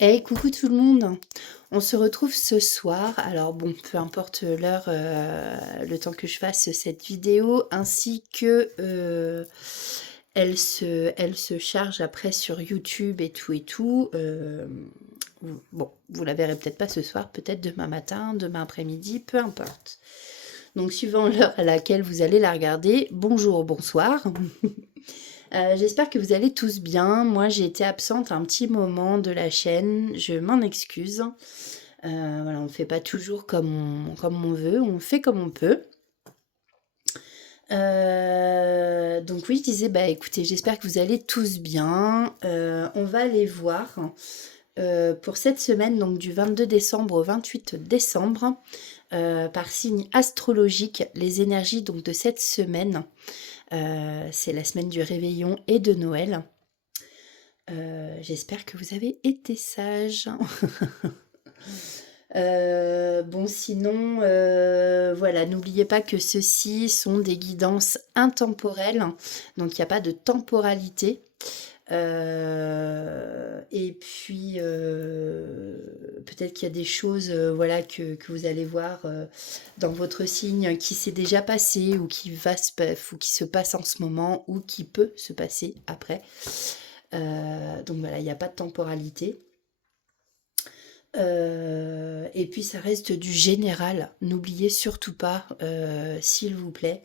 Hey, coucou tout le monde. On se retrouve ce soir. Alors bon, peu importe l'heure, le temps que je fasse cette vidéo, ainsi que elle se charge après sur YouTube et tout et tout. Bon, vous la verrez peut-être pas ce soir, peut-être demain matin, demain après-midi, peu importe. Donc suivant l'heure à laquelle vous allez la regarder, bonjour, bonsoir. J'espère que vous allez tous bien. Moi, j'ai été absente un petit moment de la chaîne. Je m'en excuse. Voilà, on ne fait pas toujours comme on veut. On fait comme on peut. Donc oui, je disais, bah écoutez, j'espère que vous allez tous bien. On va aller voir pour cette semaine, donc du 22 décembre au 28 décembre, par signe astrologique, les énergies donc de cette semaine. C'est la semaine du réveillon et de Noël. J'espère que vous avez été sages. Bon, sinon, voilà, n'oubliez pas que ceux-ci sont des guidances intemporelles, donc il n'y a pas de temporalité. Et puis, peut-être qu'il y a des choses, voilà, que vous allez voir dans votre signe qui s'est déjà passé ou ou qui se passe en ce moment ou qui peut se passer après. Donc voilà, il n'y a pas de temporalité. Et puis ça reste du général. N'oubliez surtout pas, s'il vous plaît,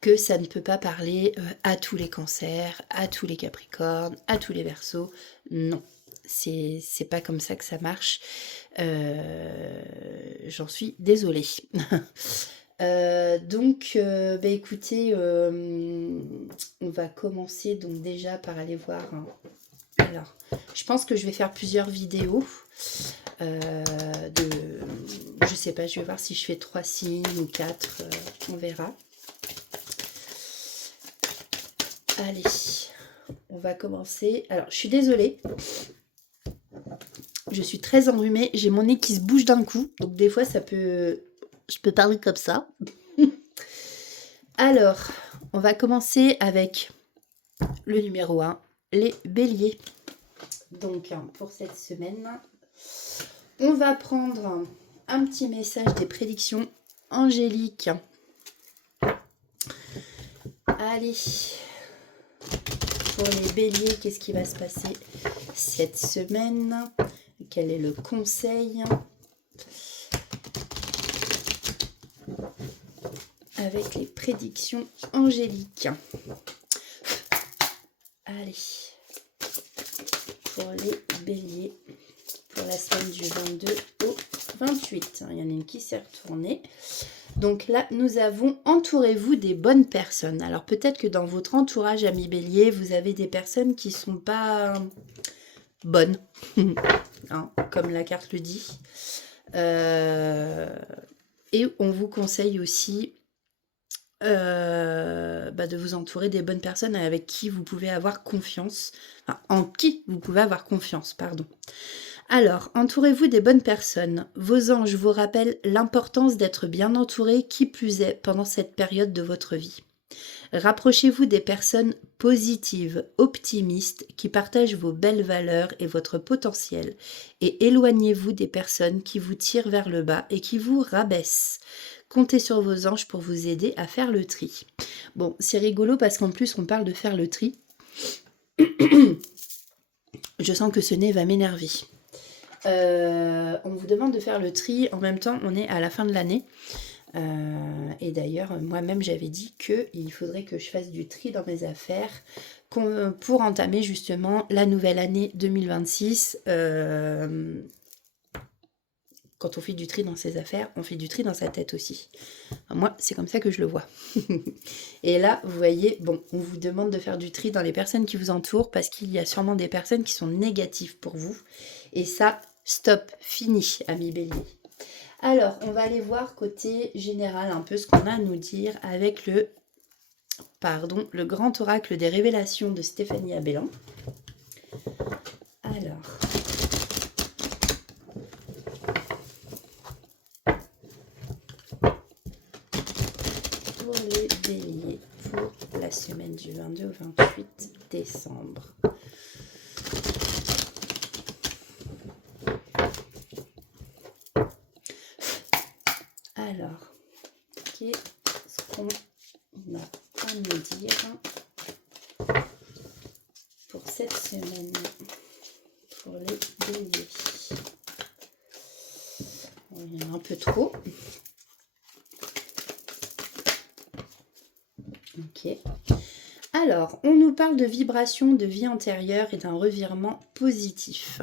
que ça ne peut pas parler à tous les cancers, à tous les capricornes, à tous les verseaux. Non, c'est pas comme ça que ça marche. J'en suis désolée. Donc, bah écoutez, on va commencer donc déjà par aller voir. Alors, je pense que je vais faire plusieurs vidéos. Je sais pas, je vais voir si je fais 3 signes ou 4, on verra. Allez, on va commencer. Alors, je suis désolée. Je suis très enrhumée. J'ai mon nez qui se bouge d'un coup. Donc, des fois, je peux parler comme ça. Alors, on va commencer avec le numéro 1, les béliers. Donc, pour cette semaine, on va prendre un petit message des prédictions angéliques. Allez, pour les béliers, qu'est-ce qui va se passer cette semaine? Quel est le conseil avec les prédictions angéliques? Allez, pour les béliers, pour la semaine du 22 au 28. Il y en a une qui s'est retournée. Donc là, nous avons « Entourez-vous des bonnes personnes ». Alors peut-être que dans votre entourage, amis bélier, vous avez des personnes qui ne sont pas bonnes, hein, comme la carte le dit. Et on vous conseille aussi de vous entourer des bonnes personnes avec qui vous pouvez avoir confiance. Enfin, en qui vous pouvez avoir confiance, pardon. Alors, entourez-vous des bonnes personnes. Vos anges vous rappellent l'importance d'être bien entouré, qui plus est, pendant cette période de votre vie. Rapprochez-vous des personnes positives, optimistes, qui partagent vos belles valeurs et votre potentiel. Et éloignez-vous des personnes qui vous tirent vers le bas et qui vous rabaissent. Comptez sur vos anges pour vous aider à faire le tri. Bon, c'est rigolo parce qu'en plus, on parle de faire le tri. Je sens que ce nez va m'énerver. On vous demande de faire le tri. En même temps, on est à la fin de l'année. Et d'ailleurs, moi-même, j'avais dit qu'il faudrait que je fasse du tri dans mes affaires pour entamer justement la nouvelle année 2026. Quand on fait du tri dans ses affaires, on fait du tri dans sa tête aussi. Enfin, moi, c'est comme ça que je le vois. Et là, vous voyez, bon, on vous demande de faire du tri dans les personnes qui vous entourent parce qu'il y a sûrement des personnes qui sont négatives pour vous. Et ça, stop, fini, amis béliers. Alors, on va aller voir côté général un peu ce qu'on a à nous dire avec le grand oracle des révélations de Stéphanie Abellan. Alors, pour les béliers, pour la semaine du 22 au 28 décembre. ce qu'on a à me dire pour cette semaine pour les béliers. Il y en a un peu trop. Ok. Alors, on nous parle de vibration, de vie antérieure et d'un revirement positif.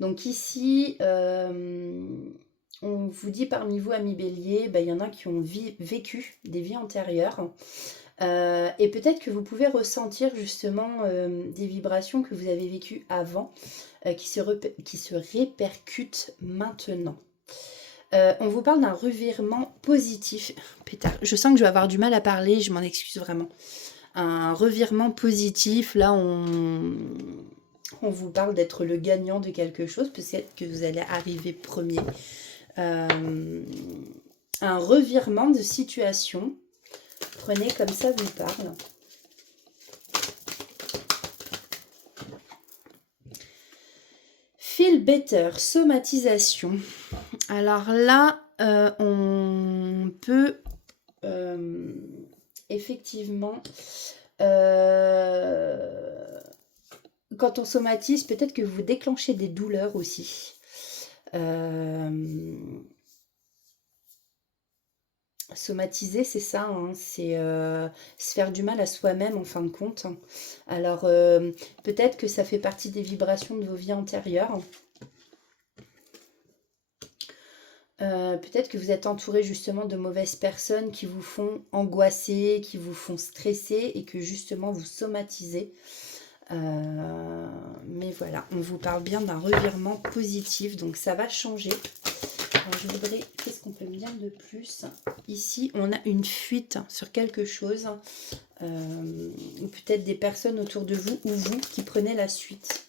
Donc ici, on vous dit parmi vous, amis béliers, il y en a qui ont vécu des vies antérieures. Et peut-être que vous pouvez ressentir justement des vibrations que vous avez vécues avant, qui se répercutent maintenant. On vous parle d'un revirement positif. Pétard, je sens que je vais avoir du mal à parler, je m'en excuse vraiment. Un revirement positif, là on vous parle d'être le gagnant de quelque chose, peut-être que vous allez arriver premier. Un revirement de situation, prenez comme ça vous parle. Feel better, somatisation. Alors là, on peut effectivement, quand on somatise, peut-être que vous déclenchez des douleurs aussi. Somatiser, c'est ça, hein, c'est se faire du mal à soi-même en fin de compte. Alors, peut-être que ça fait partie des vibrations de vos vies antérieures. Peut-être que vous êtes entouré justement de mauvaises personnes qui vous font angoisser, qui vous font stresser et que justement vous somatisez. Mais voilà, on vous parle bien d'un revirement positif, donc ça va changer. Alors je voudrais, qu'est-ce qu'on peut me dire de plus? Ici, on a une fuite sur quelque chose, ou peut-être des personnes autour de vous, ou vous qui prenez la suite.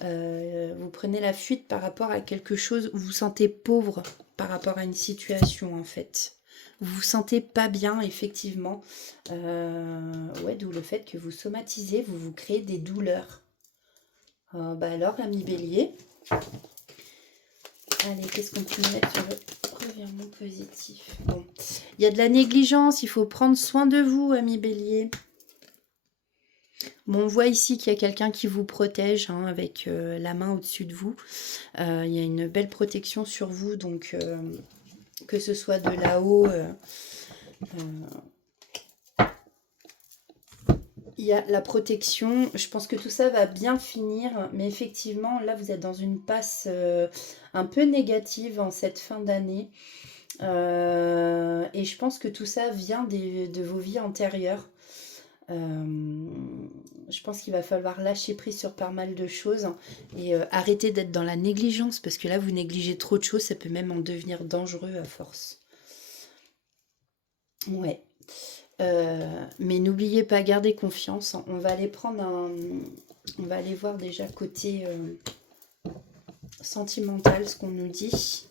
Vous prenez la fuite par rapport à quelque chose où vous vous sentez pauvre par rapport à une situation en fait. Vous vous sentez pas bien effectivement. Ouais, d'où le fait que vous somatisez, vous vous créez des douleurs. Alors, l'ami bélier. Allez, qu'est-ce qu'on peut mettre sur le revirement positif? Bon, il y a de la négligence, il faut prendre soin de vous, ami bélier. Bon, on voit ici qu'il y a quelqu'un qui vous protège hein, avec la main au-dessus de vous. Il y a une belle protection sur vous, donc que ce soit de là-haut, il y a la protection. Je pense que tout ça va bien finir, mais effectivement, là, vous êtes dans une passe un peu négative en cette fin d'année. Et je pense que tout ça vient de vos vies antérieures. Je pense qu'il va falloir lâcher prise sur pas mal de choses et arrêter d'être dans la négligence parce que là vous négligez trop de choses, ça peut même en devenir dangereux à force. Ouais. Mais n'oubliez pas, gardez confiance. On va aller prendre on va aller voir déjà côté sentimental ce qu'on nous dit.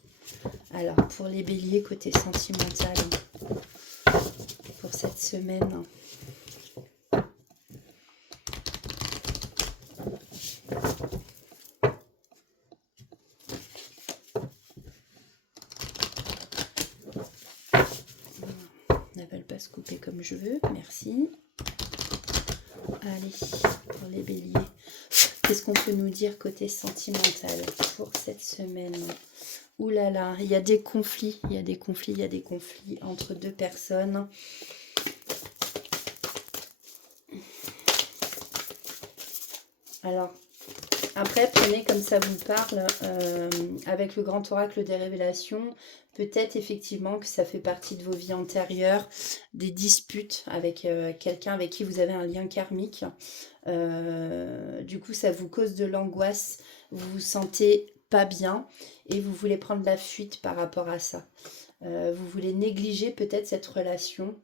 Alors pour les béliers côté sentimental pour cette semaine. Se couper comme je veux, merci. Allez, pour les béliers, qu'est-ce qu'on peut nous dire côté sentimental pour cette semaine? Ouh là là, il y a des conflits, il y a des conflits entre deux personnes. Alors, après, prenez comme ça vous parle, avec le grand oracle des révélations, peut-être effectivement que ça fait partie de vos vies antérieures, des disputes avec quelqu'un avec qui vous avez un lien karmique. Du coup, ça vous cause de l'angoisse, vous vous sentez pas bien et vous voulez prendre la fuite par rapport à ça. Vous voulez négliger peut-être cette relation.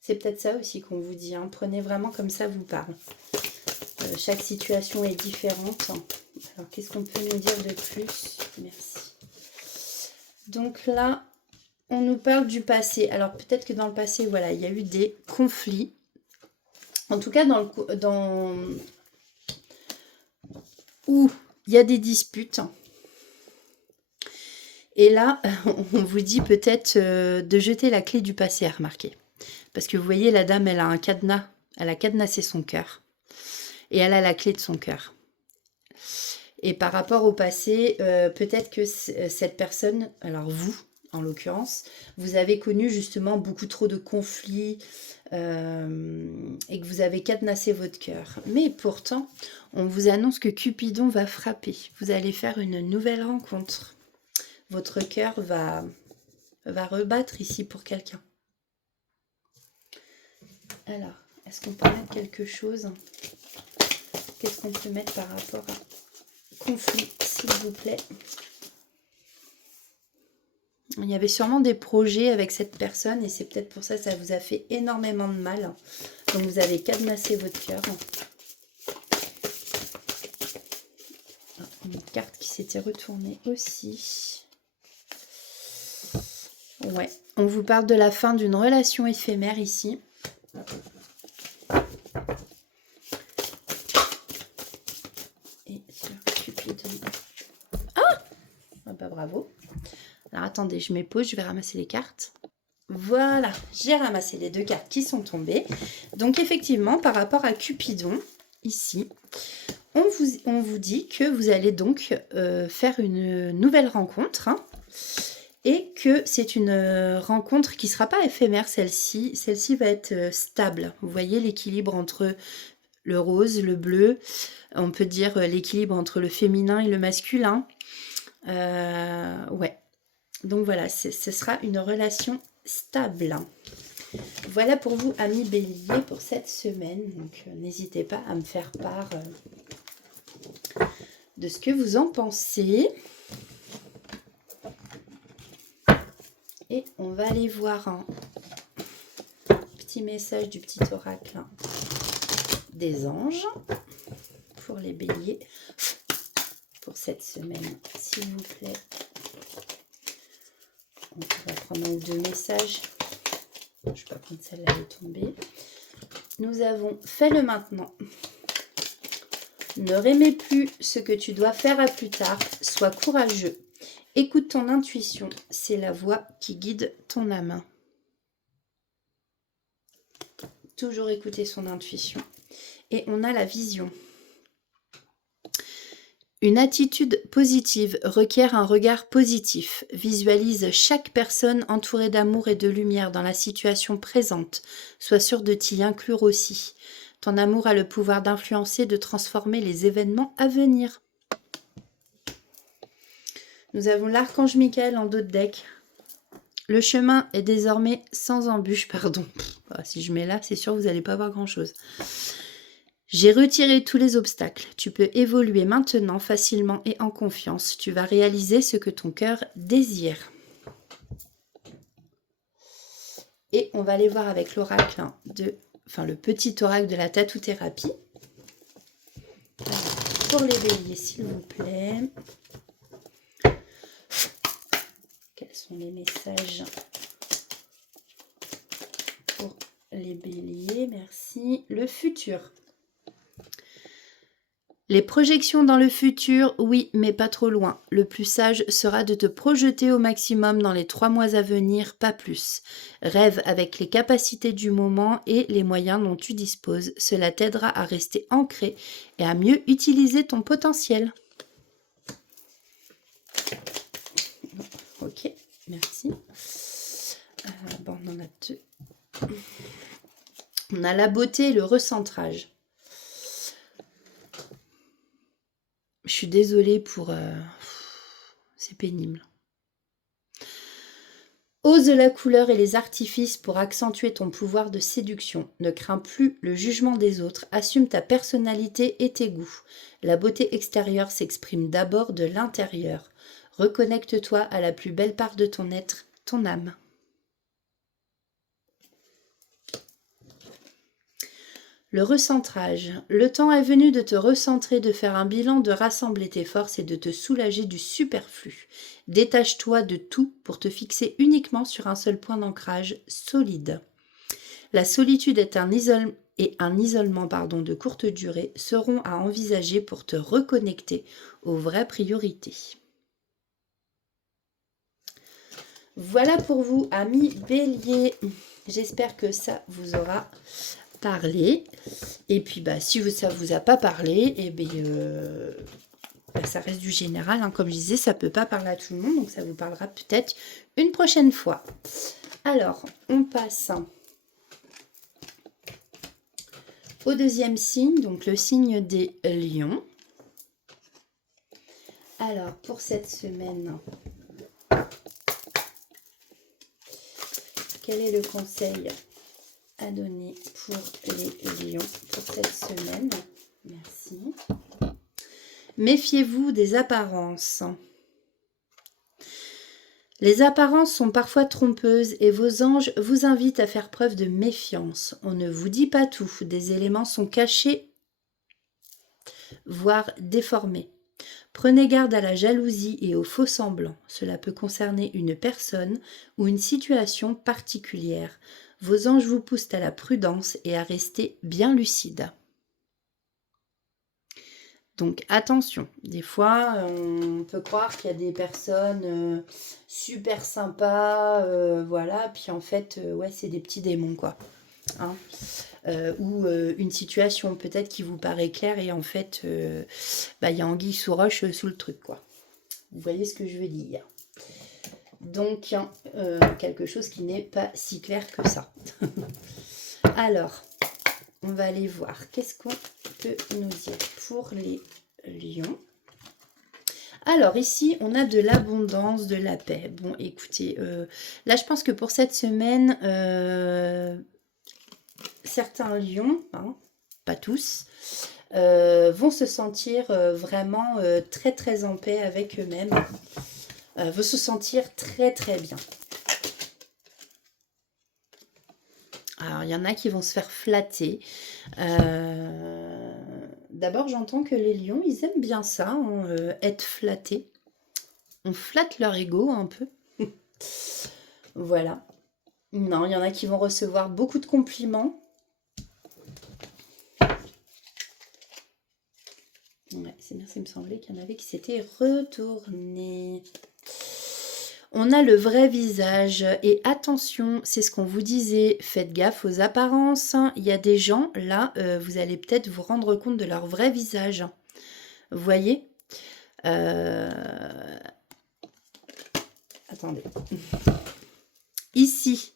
C'est peut-être ça aussi qu'on vous dit, hein. Prenez vraiment comme ça vous parle. Chaque situation est différente. Alors, qu'est-ce qu'on peut nous dire de plus? Merci. Donc là, on nous parle du passé. Alors, peut-être que dans le passé, voilà, il y a eu des conflits. En tout cas, où il y a des disputes. Et là, on vous dit peut-être de jeter la clé du passé, à remarquer. Parce que vous voyez, la dame, elle a un cadenas. Elle a cadenassé son cœur. Et elle a la clé de son cœur. Et par rapport au passé, peut-être que cette personne, alors vous, en l'occurrence, vous avez connu justement beaucoup trop de conflits et que vous avez cadenassé votre cœur. Mais pourtant, on vous annonce que Cupidon va frapper. Vous allez faire une nouvelle rencontre. Votre cœur va rebattre ici pour quelqu'un. Alors, est-ce qu'on peut mettre quelque chose? Qu'est-ce qu'on peut mettre par rapport à conflit, s'il vous plaît? Il y avait sûrement des projets avec cette personne et c'est peut-être pour ça que ça vous a fait énormément de mal. Donc vous avez cadenassé votre cœur. Une carte qui s'était retournée aussi. Ouais, on vous parle de la fin d'une relation éphémère ici. Et sur Cupidon. Ah bah bravo. Alors attendez, je mets pause, je vais ramasser les cartes. Voilà, j'ai ramassé les 2 cartes qui sont tombées. Donc effectivement, par rapport à Cupidon, ici, on vous dit que vous allez donc faire une nouvelle rencontre. Hein, et que c'est une rencontre qui ne sera pas éphémère, celle-ci. Celle-ci va être stable. Vous voyez l'équilibre entre le rose, le bleu. On peut dire l'équilibre entre le féminin et le masculin. Ouais. Donc voilà, ce sera une relation stable. Voilà pour vous, amis béliers, pour cette semaine. Donc n'hésitez pas à me faire part de ce que vous en pensez. Et on va aller voir un petit message du petit oracle des anges pour les béliers pour cette semaine, s'il vous plaît. On va prendre un ou 2 messages. Je ne vais pas prendre celle-là, elle est tombée. Nous avons fait le maintenant. Ne remets plus ce que tu dois faire à plus tard. Sois courageux. Écoute ton intuition. C'est la voix qui guide ton âme. Toujours écouter son intuition. Et on a la vision. Une attitude positive requiert un regard positif. Visualise chaque personne entourée d'amour et de lumière dans la situation présente. Sois sûr de t'y inclure aussi. Ton amour a le pouvoir d'influencer, de transformer les événements à venir. Nous avons l'archange Michael en dos de deck. Le chemin est désormais sans embûche, pardon. Si je mets là, c'est sûr, vous n'allez pas voir grand-chose. J'ai retiré tous les obstacles. Tu peux évoluer maintenant facilement et en confiance. Tu vas réaliser ce que ton cœur désire. Et on va aller voir avec l'oracle le petit oracle de la tatou-thérapie. Pour les béliers, s'il vous plaît. Quels sont les messages pour les béliers? Merci. Le futur. Les projections dans le futur, oui, mais pas trop loin. Le plus sage sera de te projeter au maximum dans les 3 mois à venir, pas plus. Rêve avec les capacités du moment et les moyens dont tu disposes. Cela t'aidera à rester ancré et à mieux utiliser ton potentiel. Ok, merci. Bon, on en a 2. On a la beauté et le recentrage. Je suis désolée pour... c'est pénible. Ose la couleur et les artifices pour accentuer ton pouvoir de séduction. Ne crains plus le jugement des autres. Assume ta personnalité et tes goûts. La beauté extérieure s'exprime d'abord de l'intérieur. Reconnecte-toi à la plus belle part de ton être, ton âme. Le recentrage. Le temps est venu de te recentrer, de faire un bilan, de rassembler tes forces et de te soulager du superflu. Détache-toi de tout pour te fixer uniquement sur un seul point d'ancrage solide. La solitude est un isolement de courte durée seront à envisager pour te reconnecter aux vraies priorités. Voilà pour vous, amis bélier. J'espère que ça vous aura parlé. Et puis, bah, si ça ne vous a pas parlé, eh bien, ça reste du général. Hein. Comme je disais, ça ne peut pas parler à tout le monde. Donc, ça vous parlera peut-être une prochaine fois. Alors, on passe au deuxième signe. Donc, le signe des lions. Alors, pour cette semaine, quel est le conseil à donner pour les lions pour cette semaine? Merci. Méfiez-vous des apparences. Les apparences sont parfois trompeuses et vos anges vous invitent à faire preuve de méfiance. On ne vous dit pas tout. Des éléments sont cachés, voire déformés. Prenez garde à la jalousie et aux faux semblants. Cela peut concerner une personne ou une situation particulière. Vos anges vous poussent à la prudence et à rester bien lucide. Donc attention, des fois on peut croire qu'il y a des personnes super sympas, voilà, puis en fait, ouais, c'est des petits démons, quoi. Hein. Ou une situation peut-être qui vous paraît claire et en fait, il y a anguille sous roche sous le truc, quoi. Vous voyez ce que je veux dire? Donc, quelque chose qui n'est pas si clair que ça. Alors, on va aller voir. Qu'est-ce qu'on peut nous dire pour les lions? Alors, ici, on a de l'abondance, de la paix. Bon, écoutez, là, je pense que pour cette semaine, certains lions, hein, pas tous, vont se sentir vraiment très, très en paix avec eux-mêmes. Vont se sentir très, très bien. Alors, il y en a qui vont se faire flatter. D'abord, j'entends que les lions, ils aiment bien ça, hein, être flattés. On flatte leur ego un peu. Voilà. Non, il y en a qui vont recevoir beaucoup de compliments. Ouais, c'est bien, ça me semblait qu'il y en avait qui s'étaient retournés. On a le vrai visage et attention, c'est ce qu'on vous disait, faites gaffe aux apparences. Il y a des gens, là, vous allez peut-être vous rendre compte de leur vrai visage. Vous voyez Attendez. Ici,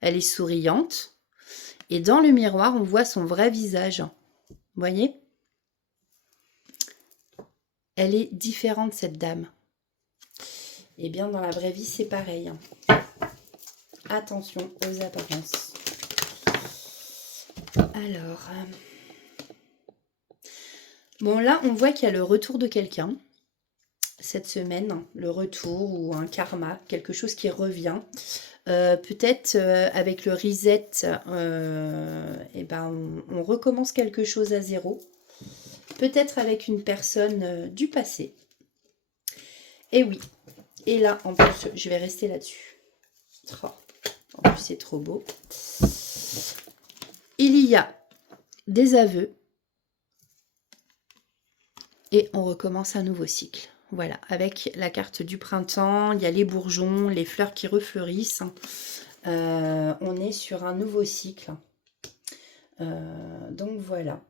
elle est souriante et dans le miroir, on voit son vrai visage. Vous voyez? Elle est différente, cette dame. Eh bien, dans la vraie vie, c'est pareil. Attention aux apparences. Alors, bon, là, on voit qu'il y a le retour de quelqu'un cette semaine, le retour ou un karma, quelque chose qui revient. Peut-être avec le reset, on recommence quelque chose à zéro. Peut-être avec une personne du passé. Et oui. Et là, en plus, je vais rester là-dessus. Oh, en plus, c'est trop beau. Il y a des aveux. Et on recommence un nouveau cycle. Voilà, avec la carte du printemps, il y a les bourgeons, les fleurs qui refleurissent. On est sur un nouveau cycle. Donc voilà.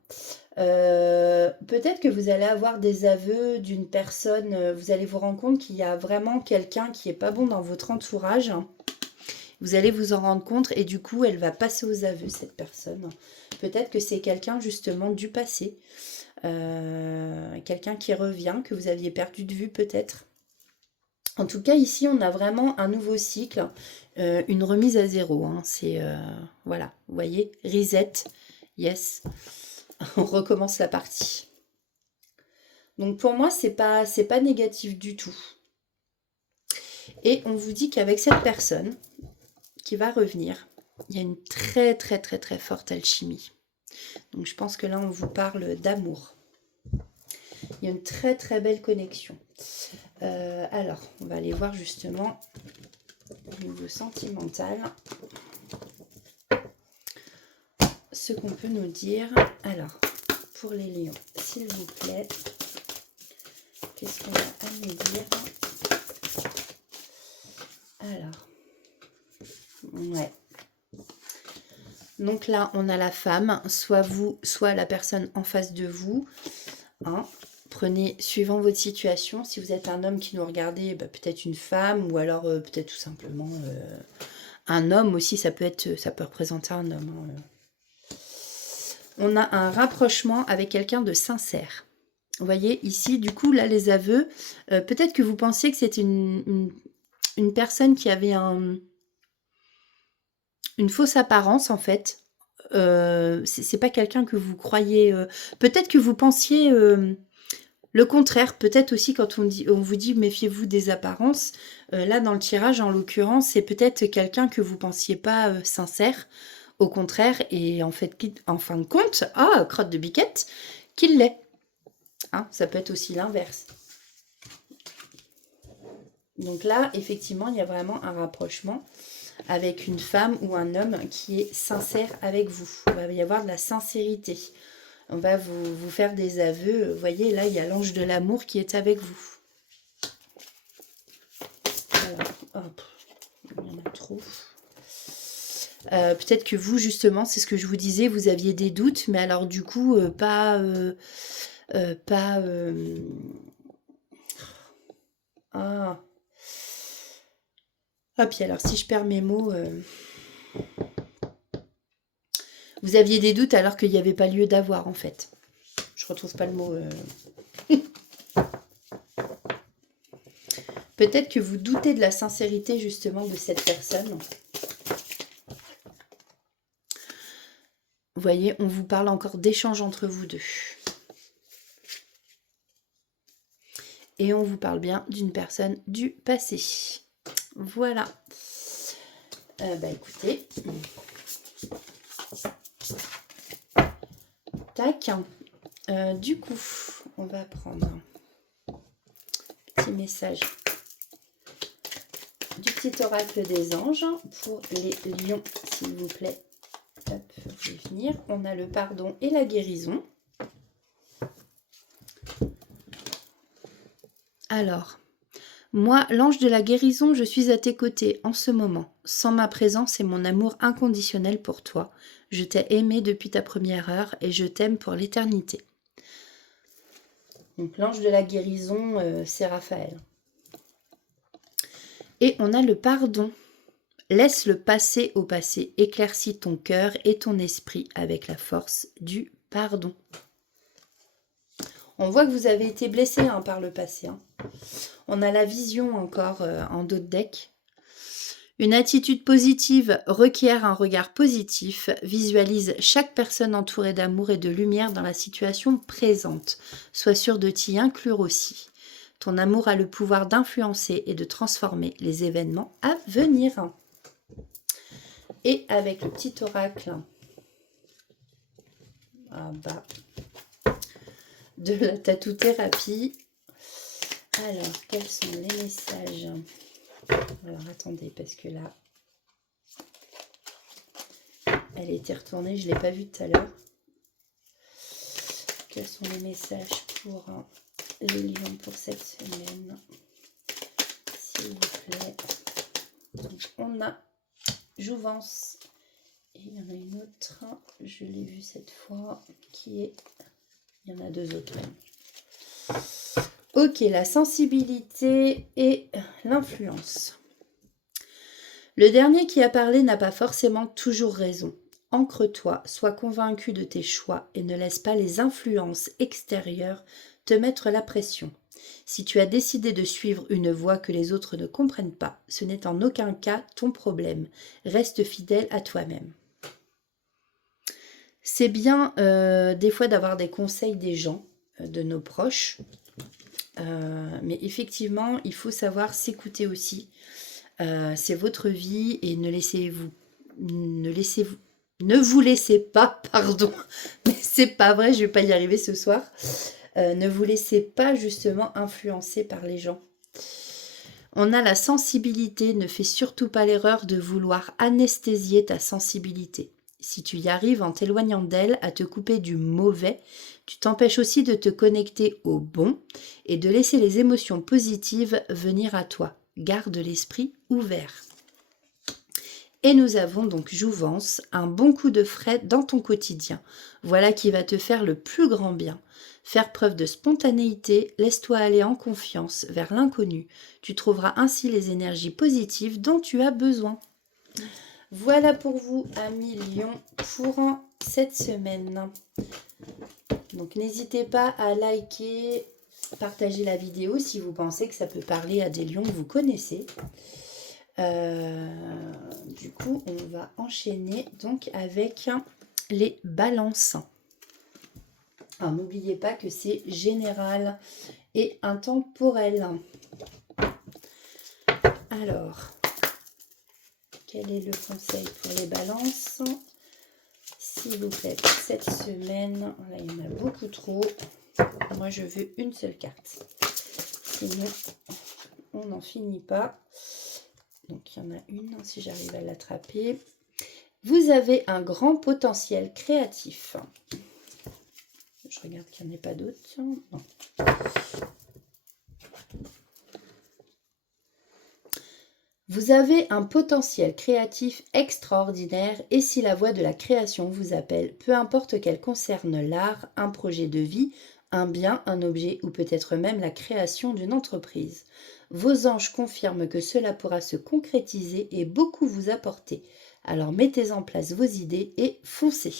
Peut-être que vous allez avoir des aveux d'une personne, vous allez vous rendre compte qu'il y a vraiment quelqu'un qui n'est pas bon dans votre entourage. Vous allez vous en rendre compte et du coup, elle va passer aux aveux, cette personne. Peut-être que c'est quelqu'un justement du passé. Quelqu'un qui revient, que vous aviez perdu de vue peut-être. En tout cas, ici, on a vraiment un nouveau cycle, une remise à zéro. Hein. C'est, voilà, vous voyez, reset, yes, on recommence la partie. Donc pour moi, c'est pas négatif du tout. Et on vous dit qu'avec cette personne qui va revenir, il y a une très très très très forte alchimie. Donc je pense que là, on vous parle d'amour. Il y a une très très belle connexion. Alors, on va aller voir justement au niveau sentimental ce qu'on peut nous dire. Alors, pour les lions, s'il vous plaît, qu'est-ce qu'on a à nous dire? Alors, ouais. Donc là, on a la femme, soit vous, soit la personne en face de vous. Hein. Prenez, suivant votre situation, si vous êtes un homme qui nous regardez, bah, peut-être une femme, ou alors peut-être tout simplement un homme aussi, ça peut représenter un homme. Hein. On a un rapprochement avec quelqu'un de sincère. Vous voyez, ici, du coup, là, les aveux, peut-être que vous pensiez que c'était une personne qui avait une fausse apparence, en fait. C'est pas quelqu'un que vous croyez... peut-être que vous pensiez le contraire. Peut-être aussi quand on vous dit méfiez-vous des apparences. Là, dans le tirage, en l'occurrence, c'est peut-être quelqu'un que vous pensiez pas sincère. Au contraire, et en fin de compte, crotte de biquette, qu'il l'est. Hein, ça peut être aussi l'inverse. Donc là, effectivement, il y a vraiment un rapprochement avec une femme ou un homme qui est sincère avec vous. Il va y avoir de la sincérité. On va vous faire des aveux. Vous voyez, là, il y a l'ange de l'amour qui est avec vous. Alors, hop, il y en a trop. Peut-être que vous, justement, c'est ce que je vous disais, vous aviez des doutes, mais alors du coup, pas... Ah, puis alors, si je perds mes mots... Vous aviez des doutes alors qu'il n'y avait pas lieu d'avoir, en fait. Je retrouve pas le mot... Peut-être que vous doutez de la sincérité, justement, de cette personne. Vous voyez, on vous parle encore d'échanges entre vous deux. Et on vous parle bien d'une personne du passé. Voilà. Écoutez. Tac. Du coup, on va prendre un petit message du petit oracle des anges pour les lions, s'il vous plaît. Hop, je vais venir. On a le pardon et la guérison. Alors, moi, l'ange de la guérison, je suis à tes côtés en ce moment. Sans ma présence et mon amour inconditionnel pour toi, je t'ai aimé depuis ta première heure et je t'aime pour l'éternité. Donc l'ange de la guérison, c'est Raphaël. Et on a le pardon. Laisse le passé au passé, éclaircis ton cœur et ton esprit avec la force du pardon. On voit que vous avez été blessé par le passé. On a la vision encore en dos de deck. Une attitude positive requiert un regard positif. Visualise chaque personne entourée d'amour et de lumière dans la situation présente. Sois sûr de t'y inclure aussi. Ton amour a le pouvoir d'influencer et de transformer les événements à venir. Et avec le petit oracle de la tatou-thérapie. Alors, quels sont les messages? Alors, attendez, parce que là, elle était retournée, je ne l'ai pas vue tout à l'heure. Quels sont les messages pour les lions pour cette semaine? S'il vous plaît. Donc, on a Jouvence. Et il y en a une autre, je l'ai vue cette fois, qui est... Il y en a deux autres même. Ok, la sensibilité et l'influence. Le dernier qui a parlé n'a pas forcément toujours raison. Ancre-toi, sois convaincu de tes choix et ne laisse pas les influences extérieures te mettre la pression. Si tu as décidé de suivre une voie que les autres ne comprennent pas, ce n'est en aucun cas ton problème. Reste fidèle à toi-même. C'est bien des fois d'avoir des conseils des gens, de nos proches, mais effectivement, il faut savoir s'écouter aussi. C'est votre vie et ne vous laissez pas, pardon, mais c'est pas vrai, je vais pas y arriver ce soir. Ne vous laissez pas justement influencer par les gens. On a la sensibilité, ne fais surtout pas l'erreur de vouloir anesthésier ta sensibilité. Si tu y arrives en t'éloignant d'elle à te couper du mauvais, tu t'empêches aussi de te connecter au bon et de laisser les émotions positives venir à toi. garde l'esprit ouvert. Et nous avons donc Jouvence, un bon coup de frais dans ton quotidien. Voilà qui va te faire le plus grand bien. Faire preuve de spontanéité, laisse-toi aller en confiance vers l'inconnu. Tu trouveras ainsi les énergies positives dont tu as besoin. Voilà pour vous, amis Lions, pour cette semaine. Donc n'hésitez pas à liker, partager la vidéo si vous pensez que ça peut parler à des lions que vous connaissez. Du coup, on va enchaîner donc avec les balances. Alors, n'oubliez pas que c'est général et intemporel. Alors, quel est le conseil pour les balances? S'il vous plaît, pour cette semaine, là il y en a beaucoup trop. Moi je veux une seule carte. Sinon, on n'en finit pas. Donc il y en a une, si j'arrive à l'attraper. Vous avez un grand potentiel créatif. Je regarde qu'il n'y en ait pas d'autres. Non. Vous avez un potentiel créatif extraordinaire et si la voie de la création vous appelle, peu importe qu'elle concerne l'art, un projet de vie, un bien, un objet ou peut-être même la création d'une entreprise. Vos anges confirment que cela pourra se concrétiser et beaucoup vous apporter. Alors mettez en place vos idées et foncez.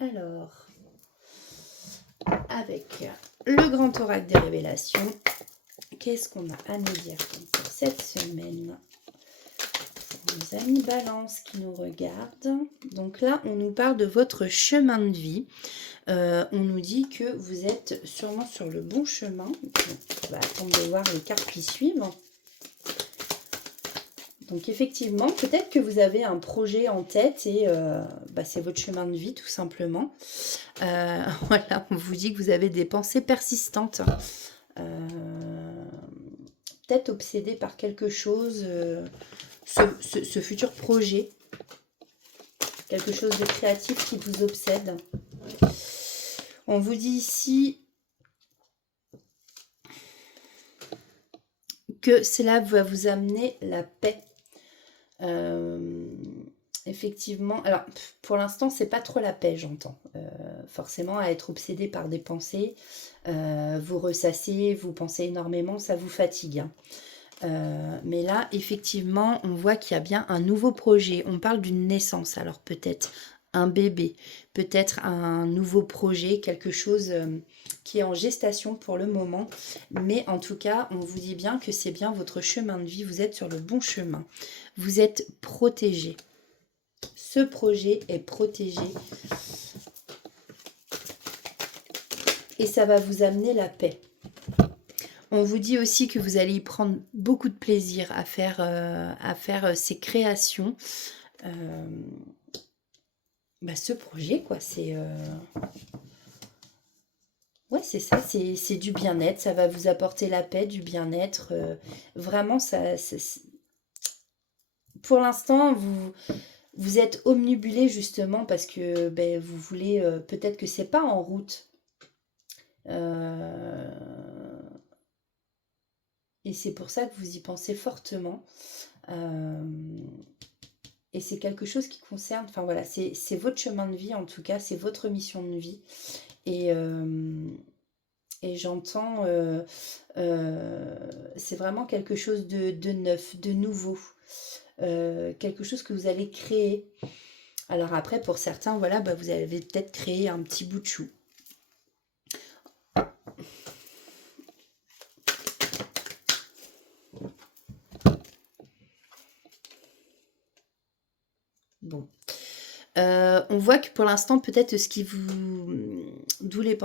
Alors, avec le grand oracle des révélations, qu'est-ce qu'on a à nous dire pour cette semaine? Nos amis Balance qui nous regardent. Donc là, on nous parle de votre chemin de vie. On nous dit que vous êtes sûrement sur le bon chemin. Donc, on va attendre de voir les cartes qui suivent. Donc effectivement, peut-être que vous avez un projet en tête et c'est votre chemin de vie tout simplement. Voilà, on vous dit que vous avez des pensées persistantes. Peut-être obsédé par quelque chose, ce futur projet. Quelque chose de créatif qui vous obsède. On vous dit ici que cela va vous amener la paix. Effectivement, alors pour l'instant c'est pas trop la paix, j'entends. Forcément, à être obsédé par des pensées, vous ressassez, vous pensez énormément, ça vous fatigue. Mais là, effectivement, on voit qu'il y a bien un nouveau projet. On parle d'une naissance, alors peut-être un bébé, peut-être un nouveau projet, quelque chose qui est en gestation pour le moment. Mais en tout cas, on vous dit bien que c'est bien votre chemin de vie, vous êtes sur le bon chemin. Vous êtes protégé. Ce projet est protégé. Et ça va vous amener la paix. On vous dit aussi que vous allez y prendre beaucoup de plaisir à faire ces créations. Ce projet, quoi, c'est... Ouais, c'est ça, c'est du bien-être. Ça va vous apporter la paix, du bien-être. Vraiment, ça... Pour l'instant, vous êtes omnibulé justement parce que vous voulez... peut-être que c'est pas en route. Et c'est pour ça que vous y pensez fortement. Et c'est quelque chose qui concerne, enfin voilà, c'est votre chemin de vie en tout cas, c'est votre mission de vie. Et j'entends, c'est vraiment quelque chose de neuf, de nouveau. Quelque chose que vous allez créer. Alors après, pour certains, voilà, vous avez peut-être créé un petit bout de chou. Bon. On voit que pour l'instant, peut-être ce qui vous... D'où la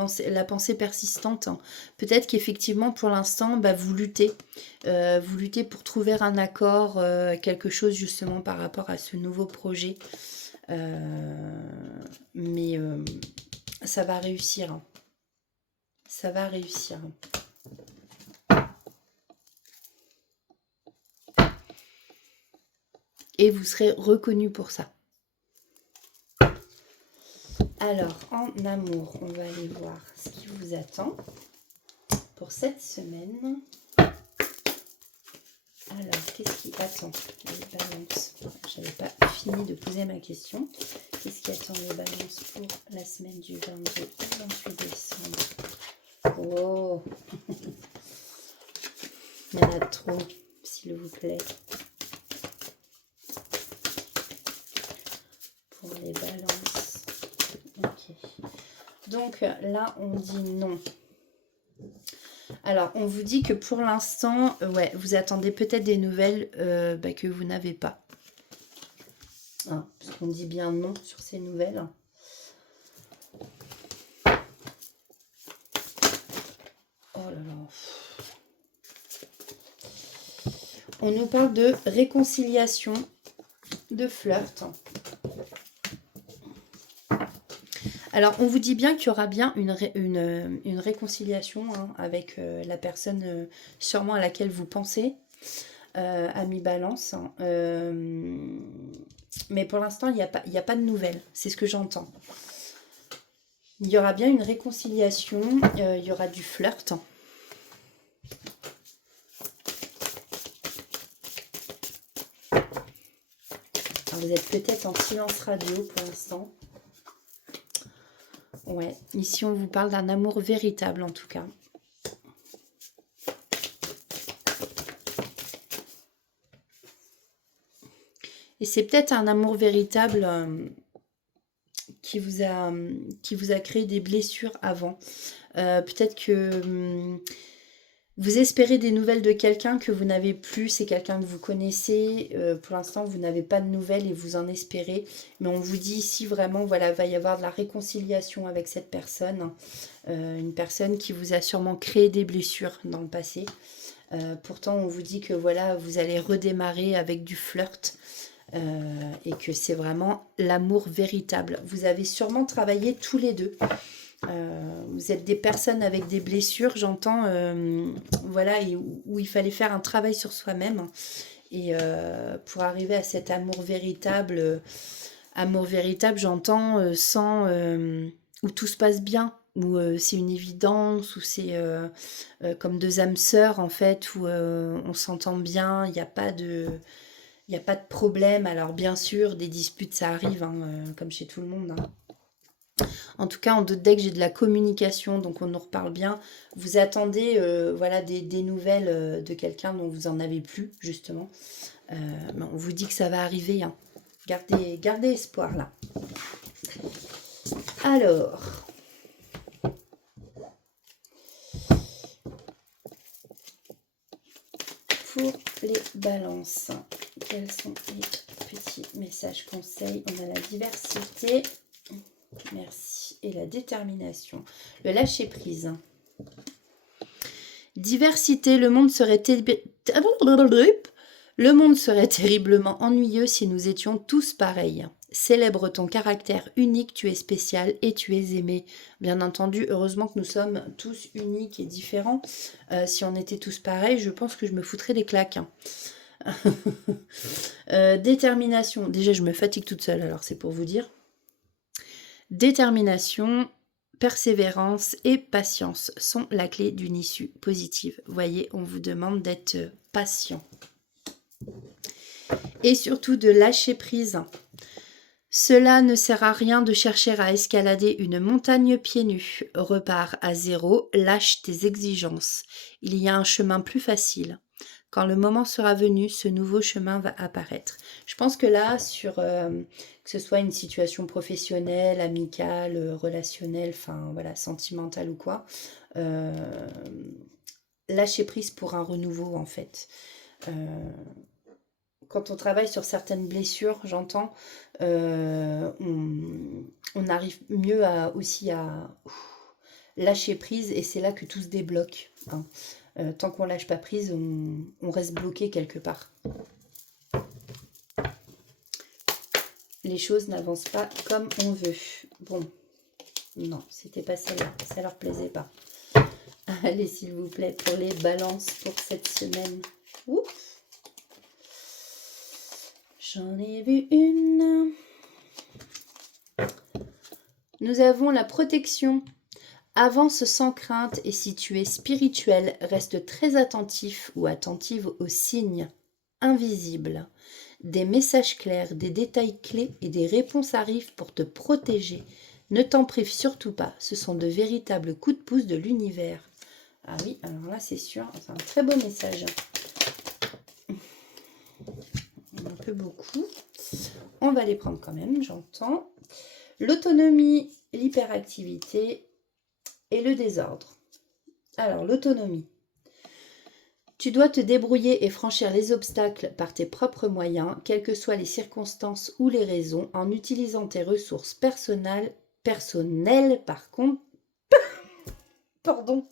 pensée persistante. Hein. Peut-être qu'effectivement, pour l'instant, vous luttez. Vous luttez pour trouver un accord, quelque chose justement par rapport à ce nouveau projet. Mais ça va réussir. Hein. Ça va réussir. Et vous serez reconnu pour ça. Alors, en amour, on va aller voir ce qui vous attend pour cette semaine. Alors, qu'est-ce qui attend les balances? Je n'avais pas fini de poser ma question. Qu'est-ce qui attend les balances pour la semaine du 22 au 28 décembre? Oh, il y en a trop, s'il vous plaît. Pour les balances. Ok. Donc là, on dit non. Alors, on vous dit que pour l'instant, ouais, vous attendez peut-être des nouvelles que vous n'avez pas. Hein, parce qu'on dit bien non sur ces nouvelles. Oh là là. On nous parle de réconciliation, de flirt. Alors, on vous dit bien qu'il y aura bien une réconciliation avec la personne sûrement à laquelle vous pensez, ami Balance. Mais pour l'instant, il n'y a pas de nouvelles. C'est ce que j'entends. Il y aura bien une réconciliation. Il y aura du flirt. Alors, vous êtes peut-être en silence radio pour l'instant. Ouais, ici on vous parle d'un amour véritable en tout cas. Et c'est peut-être un amour véritable qui vous a créé des blessures avant. Peut-être que vous espérez des nouvelles de quelqu'un que vous n'avez plus, c'est quelqu'un que vous connaissez. Pour l'instant, vous n'avez pas de nouvelles et vous en espérez. Mais on vous dit ici vraiment, voilà, va y avoir de la réconciliation avec cette personne. Une personne qui vous a sûrement créé des blessures dans le passé. Pourtant, on vous dit que voilà, vous allez redémarrer avec du flirt. Et que c'est vraiment l'amour véritable. Vous avez sûrement travaillé tous les deux. Vous êtes des personnes avec des blessures, j'entends, voilà, et où il fallait faire un travail sur soi-même. Et pour arriver à cet amour véritable, j'entends, sans où tout se passe bien, où c'est une évidence, où c'est comme deux âmes sœurs en fait, où on s'entend bien, il n'y a pas de problème. Alors bien sûr, des disputes ça arrive, comme chez tout le monde. En tout cas, en d'autres decks, j'ai de la communication, donc on nous reparle bien. Vous attendez voilà, des nouvelles de quelqu'un dont vous n'en avez plus, justement. Mais on vous dit que ça va arriver. Hein. Gardez espoir, là. Alors... Pour les balances, quels sont les petits messages conseils? On a la diversité... Merci. Et la détermination. Le lâcher prise. Diversité. Le monde serait terriblement ennuyeux si nous étions tous pareils. Célèbre ton caractère unique, tu es spécial et tu es aimé. Bien entendu, heureusement que nous sommes tous uniques et différents. Si on était tous pareils, je pense que je me foutrais des claques. Détermination. Déjà, je me fatigue toute seule, alors c'est pour vous dire. Détermination, persévérance et patience sont la clé d'une issue positive. Vous voyez, on vous demande d'être patient. Et surtout de lâcher prise. Cela ne sert à rien de chercher à escalader une montagne pieds nus. Repars à zéro, lâche tes exigences. Il y a un chemin plus facile. Quand le moment sera venu, ce nouveau chemin va apparaître. Je pense que là, sur que ce soit une situation professionnelle, amicale, relationnelle, enfin voilà, sentimentale ou quoi, lâcher prise pour un renouveau en fait. Quand on travaille sur certaines blessures, j'entends, on arrive mieux aussi à lâcher prise et c'est là que tout se débloque. Hein. Tant qu'on lâche pas prise, on reste bloqué quelque part. Les choses n'avancent pas comme on veut. Bon, non, c'était pas celle-là, ça leur plaisait pas. Allez, s'il vous plaît, pour les balances pour cette semaine. Ouf. J'en ai vu une. Nous avons la protection. Avance sans crainte et si tu es spirituel, reste très attentif ou attentive aux signes invisibles. Des messages clairs, des détails clés et des réponses arrivent pour te protéger. Ne t'en prive surtout pas, ce sont de véritables coups de pouce de l'univers. Ah oui, alors là c'est sûr, c'est un très beau message. Un peu beaucoup. On va les prendre quand même, j'entends. L'autonomie, l'hyperactivité et le désordre. Alors, l'autonomie. Tu dois te débrouiller et franchir les obstacles par tes propres moyens, quelles que soient les circonstances ou les raisons, en utilisant tes ressources personnelles par contre. Pardon.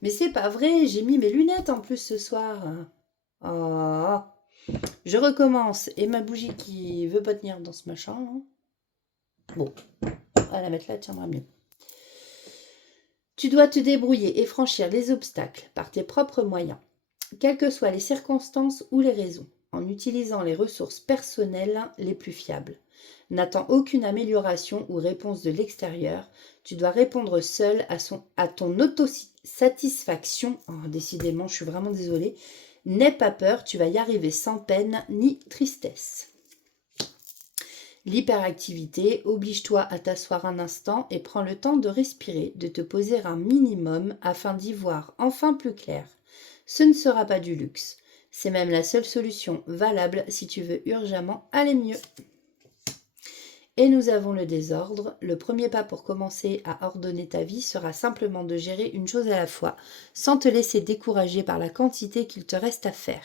Mais c'est pas vrai, j'ai mis mes lunettes en plus ce soir. Oh. Je recommence. Et ma bougie qui veut pas tenir dans ce machin. Hein. Bon, on va la mettre là, elle tiendra mieux. Tu dois te débrouiller et franchir les obstacles par tes propres moyens, quelles que soient les circonstances ou les raisons, en utilisant les ressources personnelles les plus fiables. N'attends aucune amélioration ou réponse de l'extérieur. Tu dois répondre seul à ton autosatisfaction. Oh, décidément, je suis vraiment désolée. N'aie pas peur, tu vas y arriver sans peine ni tristesse. L'hyperactivité, oblige-toi à t'asseoir un instant et prends le temps de respirer, de te poser un minimum afin d'y voir enfin plus clair. Ce ne sera pas du luxe. C'est même la seule solution valable si tu veux urgemment aller mieux. Et nous avons le désordre. Le premier pas pour commencer à ordonner ta vie sera simplement de gérer une chose à la fois, sans te laisser décourager par la quantité qu'il te reste à faire.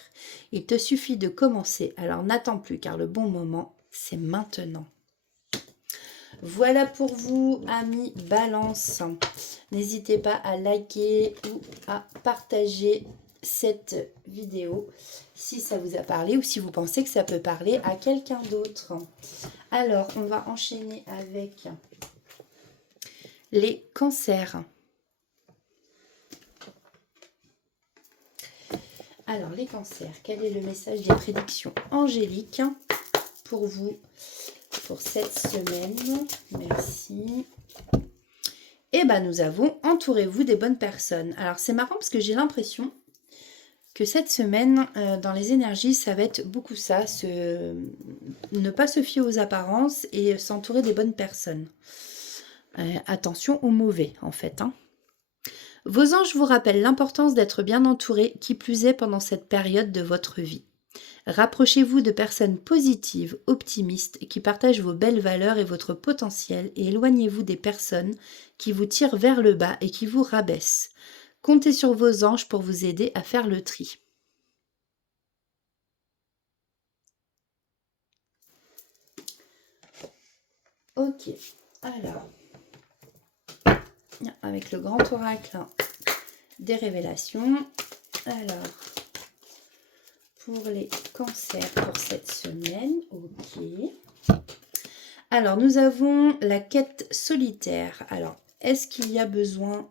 Il te suffit de commencer, alors n'attends plus car le bon moment, c'est maintenant. Voilà pour vous, amis Balance. N'hésitez pas à liker ou à partager cette vidéo si ça vous a parlé ou si vous pensez que ça peut parler à quelqu'un d'autre. Alors, on va enchaîner avec les cancers. Alors, les cancers, quel est le message des prédictions angéliques pour vous pour cette semaine? Merci. Et bien, nous avons entourez-vous des bonnes personnes. Alors, c'est marrant parce que j'ai l'impression que cette semaine, dans les énergies, ça va être beaucoup ça, ne pas se fier aux apparences et s'entourer des bonnes personnes. Attention aux mauvais, en fait. Hein. Vos anges vous rappellent l'importance d'être bien entouré, qui plus est pendant cette période de votre vie. Rapprochez-vous de personnes positives, optimistes, qui partagent vos belles valeurs et votre potentiel, et éloignez-vous des personnes qui vous tirent vers le bas et qui vous rabaissent. Comptez sur vos anges pour vous aider à faire le tri. Ok, alors, avec le grand oracle des révélations, alors, pour les cancers pour cette semaine, ok. Alors, nous avons la quête solitaire. Alors, est-ce qu'il y a besoin...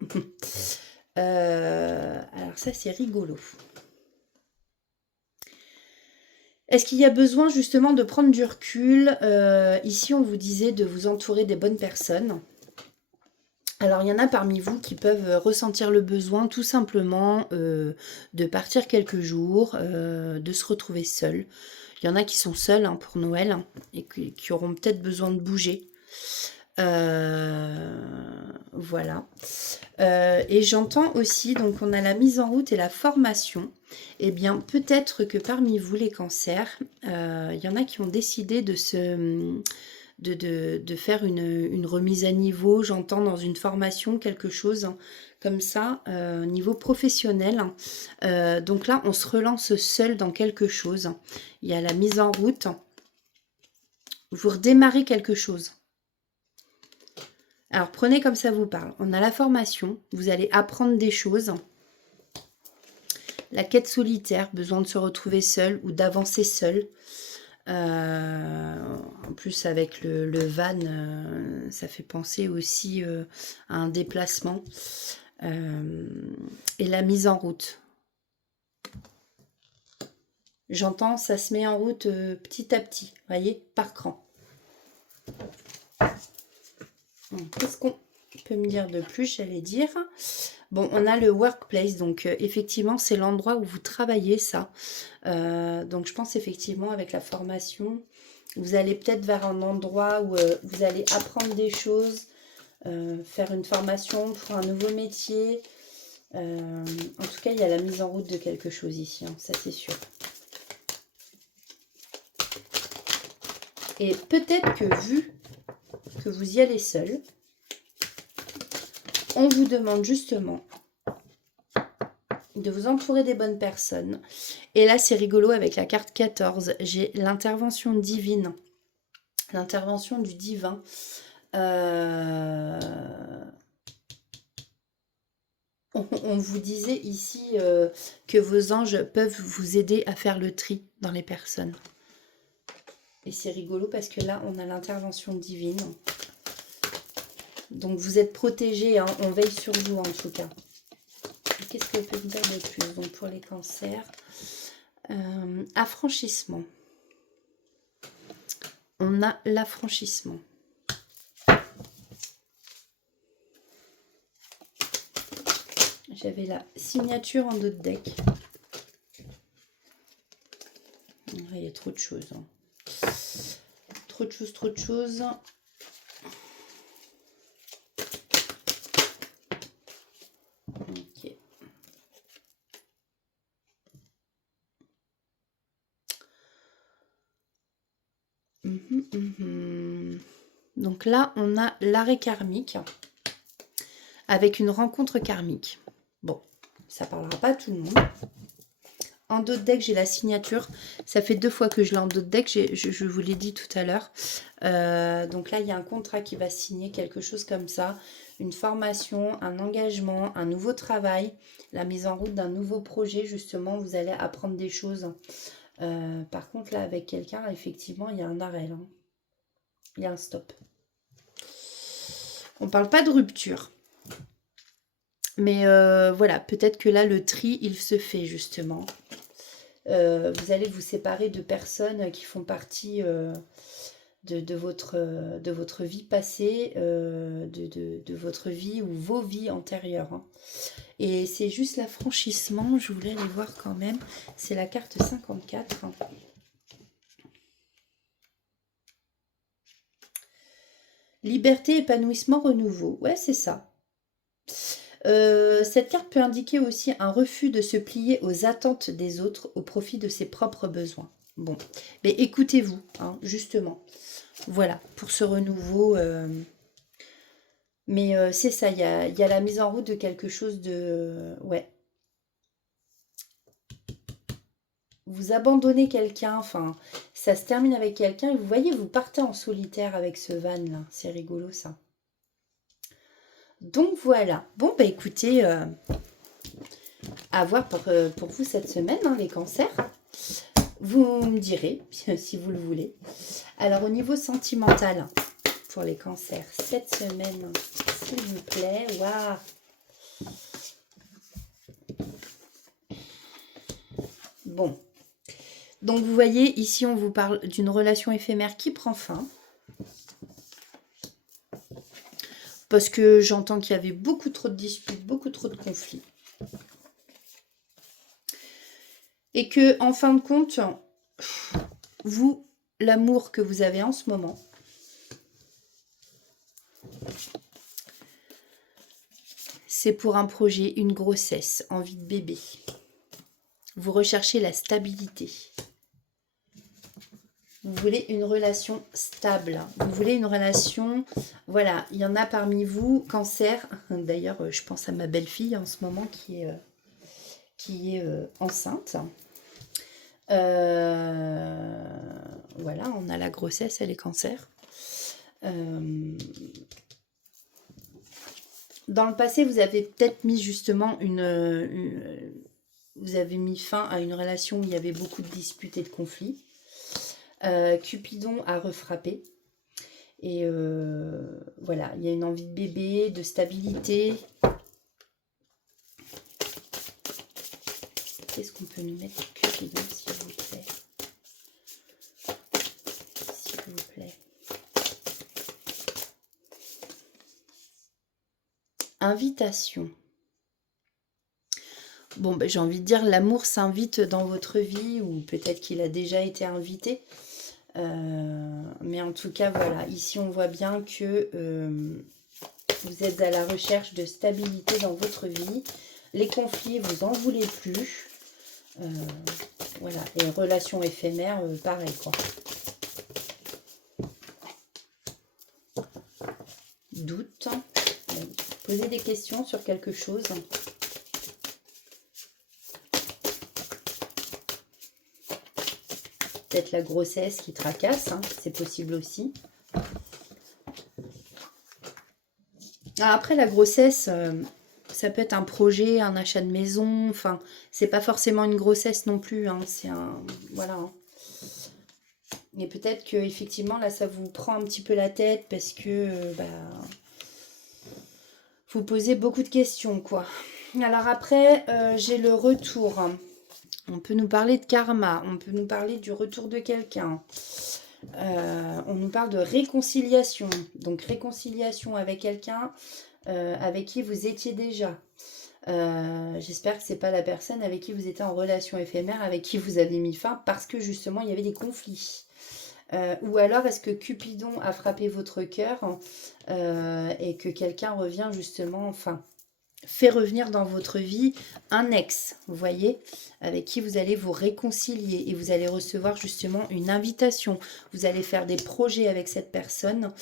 alors, ça, c'est rigolo. Est-ce qu'il y a besoin, justement, de prendre du recul? Ici, on vous disait de vous entourer des bonnes personnes. Alors, il y en a parmi vous qui peuvent ressentir le besoin, tout simplement, de partir quelques jours, de se retrouver seuls. Il y en a qui sont seuls hein, pour Noël hein, et qui auront peut-être besoin de bouger. Voilà. Et j'entends aussi, donc on a la mise en route et la formation. Eh bien, peut-être que parmi vous, les cancers, il y en a qui ont décidé de faire une remise à niveau, j'entends dans une formation, quelque chose hein, comme ça, niveau professionnel. Donc là, on se relance seul dans quelque chose. Il y a la mise en route. Vous redémarrez quelque chose. Alors, prenez comme ça vous parle. On a la formation, vous allez apprendre des choses. La quête solitaire, besoin de se retrouver seul ou d'avancer seul. En plus, avec le van, ça fait penser aussi à un déplacement. Et la mise en route. J'entends, ça se met en route petit à petit, voyez, par cran. Qu'est-ce qu'on peut me dire de plus, j'allais dire? Bon, on a le workplace, donc effectivement, c'est l'endroit où vous travaillez, ça. Donc, je pense effectivement, avec la formation, vous allez peut-être vers un endroit où vous allez apprendre des choses, faire une formation pour un nouveau métier. En tout cas, il y a la mise en route de quelque chose ici, hein, ça c'est sûr. Et peut-être que vu que vous y allez seul, on vous demande justement de vous entourer des bonnes personnes. Et là, c'est rigolo avec la carte 14. J'ai l'intervention divine, l'intervention du divin. On vous disait ici que vos anges peuvent vous aider à faire le tri dans les personnes. Et c'est rigolo parce que là, on a l'intervention divine. Donc, vous êtes protégés, hein, on veille sur vous en tout cas. Qu'est-ce que vous pouvez me dire de plus? Donc, pour les cancers, affranchissement. On a l'affranchissement. J'avais la signature en dos de deck. Il y a trop de choses. Hein. Trop de choses, trop de choses. Ok. Donc là, on a l'arrêt karmique avec une rencontre karmique. Bon, ça parlera pas à tout le monde. En dos de deck, j'ai la signature. Ça fait 2 fois que je l'ai en dos de deck. Je vous l'ai dit tout à l'heure. Donc là, il y a un contrat qui va signer, quelque chose comme ça. Une formation, un engagement, un nouveau travail, la mise en route d'un nouveau projet. Justement, vous allez apprendre des choses. Par contre, là, avec quelqu'un, effectivement, il y a un arrêt. Là. Il y a un stop. On ne parle pas de rupture. Mais voilà, peut-être que là, le tri, il se fait justement. Vous allez vous séparer de personnes qui font partie de votre vie passée, de votre vie ou vos vies antérieures. Hein. Et c'est juste l'affranchissement, je voulais aller voir quand même. C'est la carte 54. Liberté, épanouissement, renouveau. Ouais, c'est ça. Cette carte peut indiquer aussi un refus de se plier aux attentes des autres au profit de ses propres besoins. Bon, mais écoutez-vous, hein, justement. Voilà, pour ce renouveau. Mais c'est ça, il y a la mise en route de quelque chose de... Ouais. Vous abandonnez quelqu'un, enfin, ça se termine avec quelqu'un et vous voyez, vous partez en solitaire avec ce van là. C'est rigolo ça. Donc voilà. Bon, bah écoutez, à voir pour vous cette semaine, hein, les cancers. Vous me direz, si vous le voulez. Alors, au niveau sentimental, pour les cancers, cette semaine, s'il vous plaît. Waouh! Bon. Donc, vous voyez, ici, on vous parle d'une relation éphémère qui prend fin. Parce que j'entends qu'il y avait beaucoup trop de disputes, beaucoup trop de conflits. Et que, en fin de compte, vous, l'amour que vous avez en ce moment, c'est pour un projet, une grossesse, envie de bébé. Vous recherchez la stabilité. Vous voulez une relation stable. Vous voulez une relation... Voilà, il y en a parmi vous, cancer. D'ailleurs, je pense à ma belle-fille en ce moment qui est enceinte. Voilà, on a la grossesse, elle est cancer. Dans le passé, vous avez peut-être mis justement vous avez mis fin à une relation où il y avait beaucoup de disputes et de conflits. Cupidon a refrappé. Et voilà, il y a une envie de bébé, de stabilité. Qu'est-ce qu'on peut nous mettre Cupidon, s'il vous plaît? S'il vous plaît. invitation. Bon, ben, j'ai envie de dire, l'amour s'invite dans votre vie, ou peut-être qu'il a déjà été invité. Mais en tout cas, voilà, ici on voit bien que vous êtes à la recherche de stabilité dans votre vie. Les conflits, vous en voulez plus. Voilà, et relations éphémères, pareil, quoi. Doute. Posez des questions sur quelque chose. Peut-être la grossesse qui tracasse, hein, c'est possible aussi. Après, la grossesse, ça peut être un projet, un achat de maison. Enfin, c'est pas forcément une grossesse non plus. Hein, c'est un... Voilà. Hein. Et peut-être que effectivement là, ça vous prend un petit peu la tête parce que vous posez beaucoup de questions, quoi. Alors après, j'ai le retour. On peut nous parler de karma, on peut nous parler du retour de quelqu'un. On nous parle de réconciliation. Donc réconciliation avec quelqu'un avec qui vous étiez déjà. J'espère que c'est pas la personne avec qui vous étiez en relation éphémère, avec qui vous avez mis fin parce que justement il y avait des conflits. Ou alors est-ce que Cupidon a frappé votre cœur et que quelqu'un revient justement, enfin, fait revenir dans votre vie un ex, vous voyez, avec qui vous allez vous réconcilier et vous allez recevoir justement une invitation. Vous allez faire des projets avec cette personne.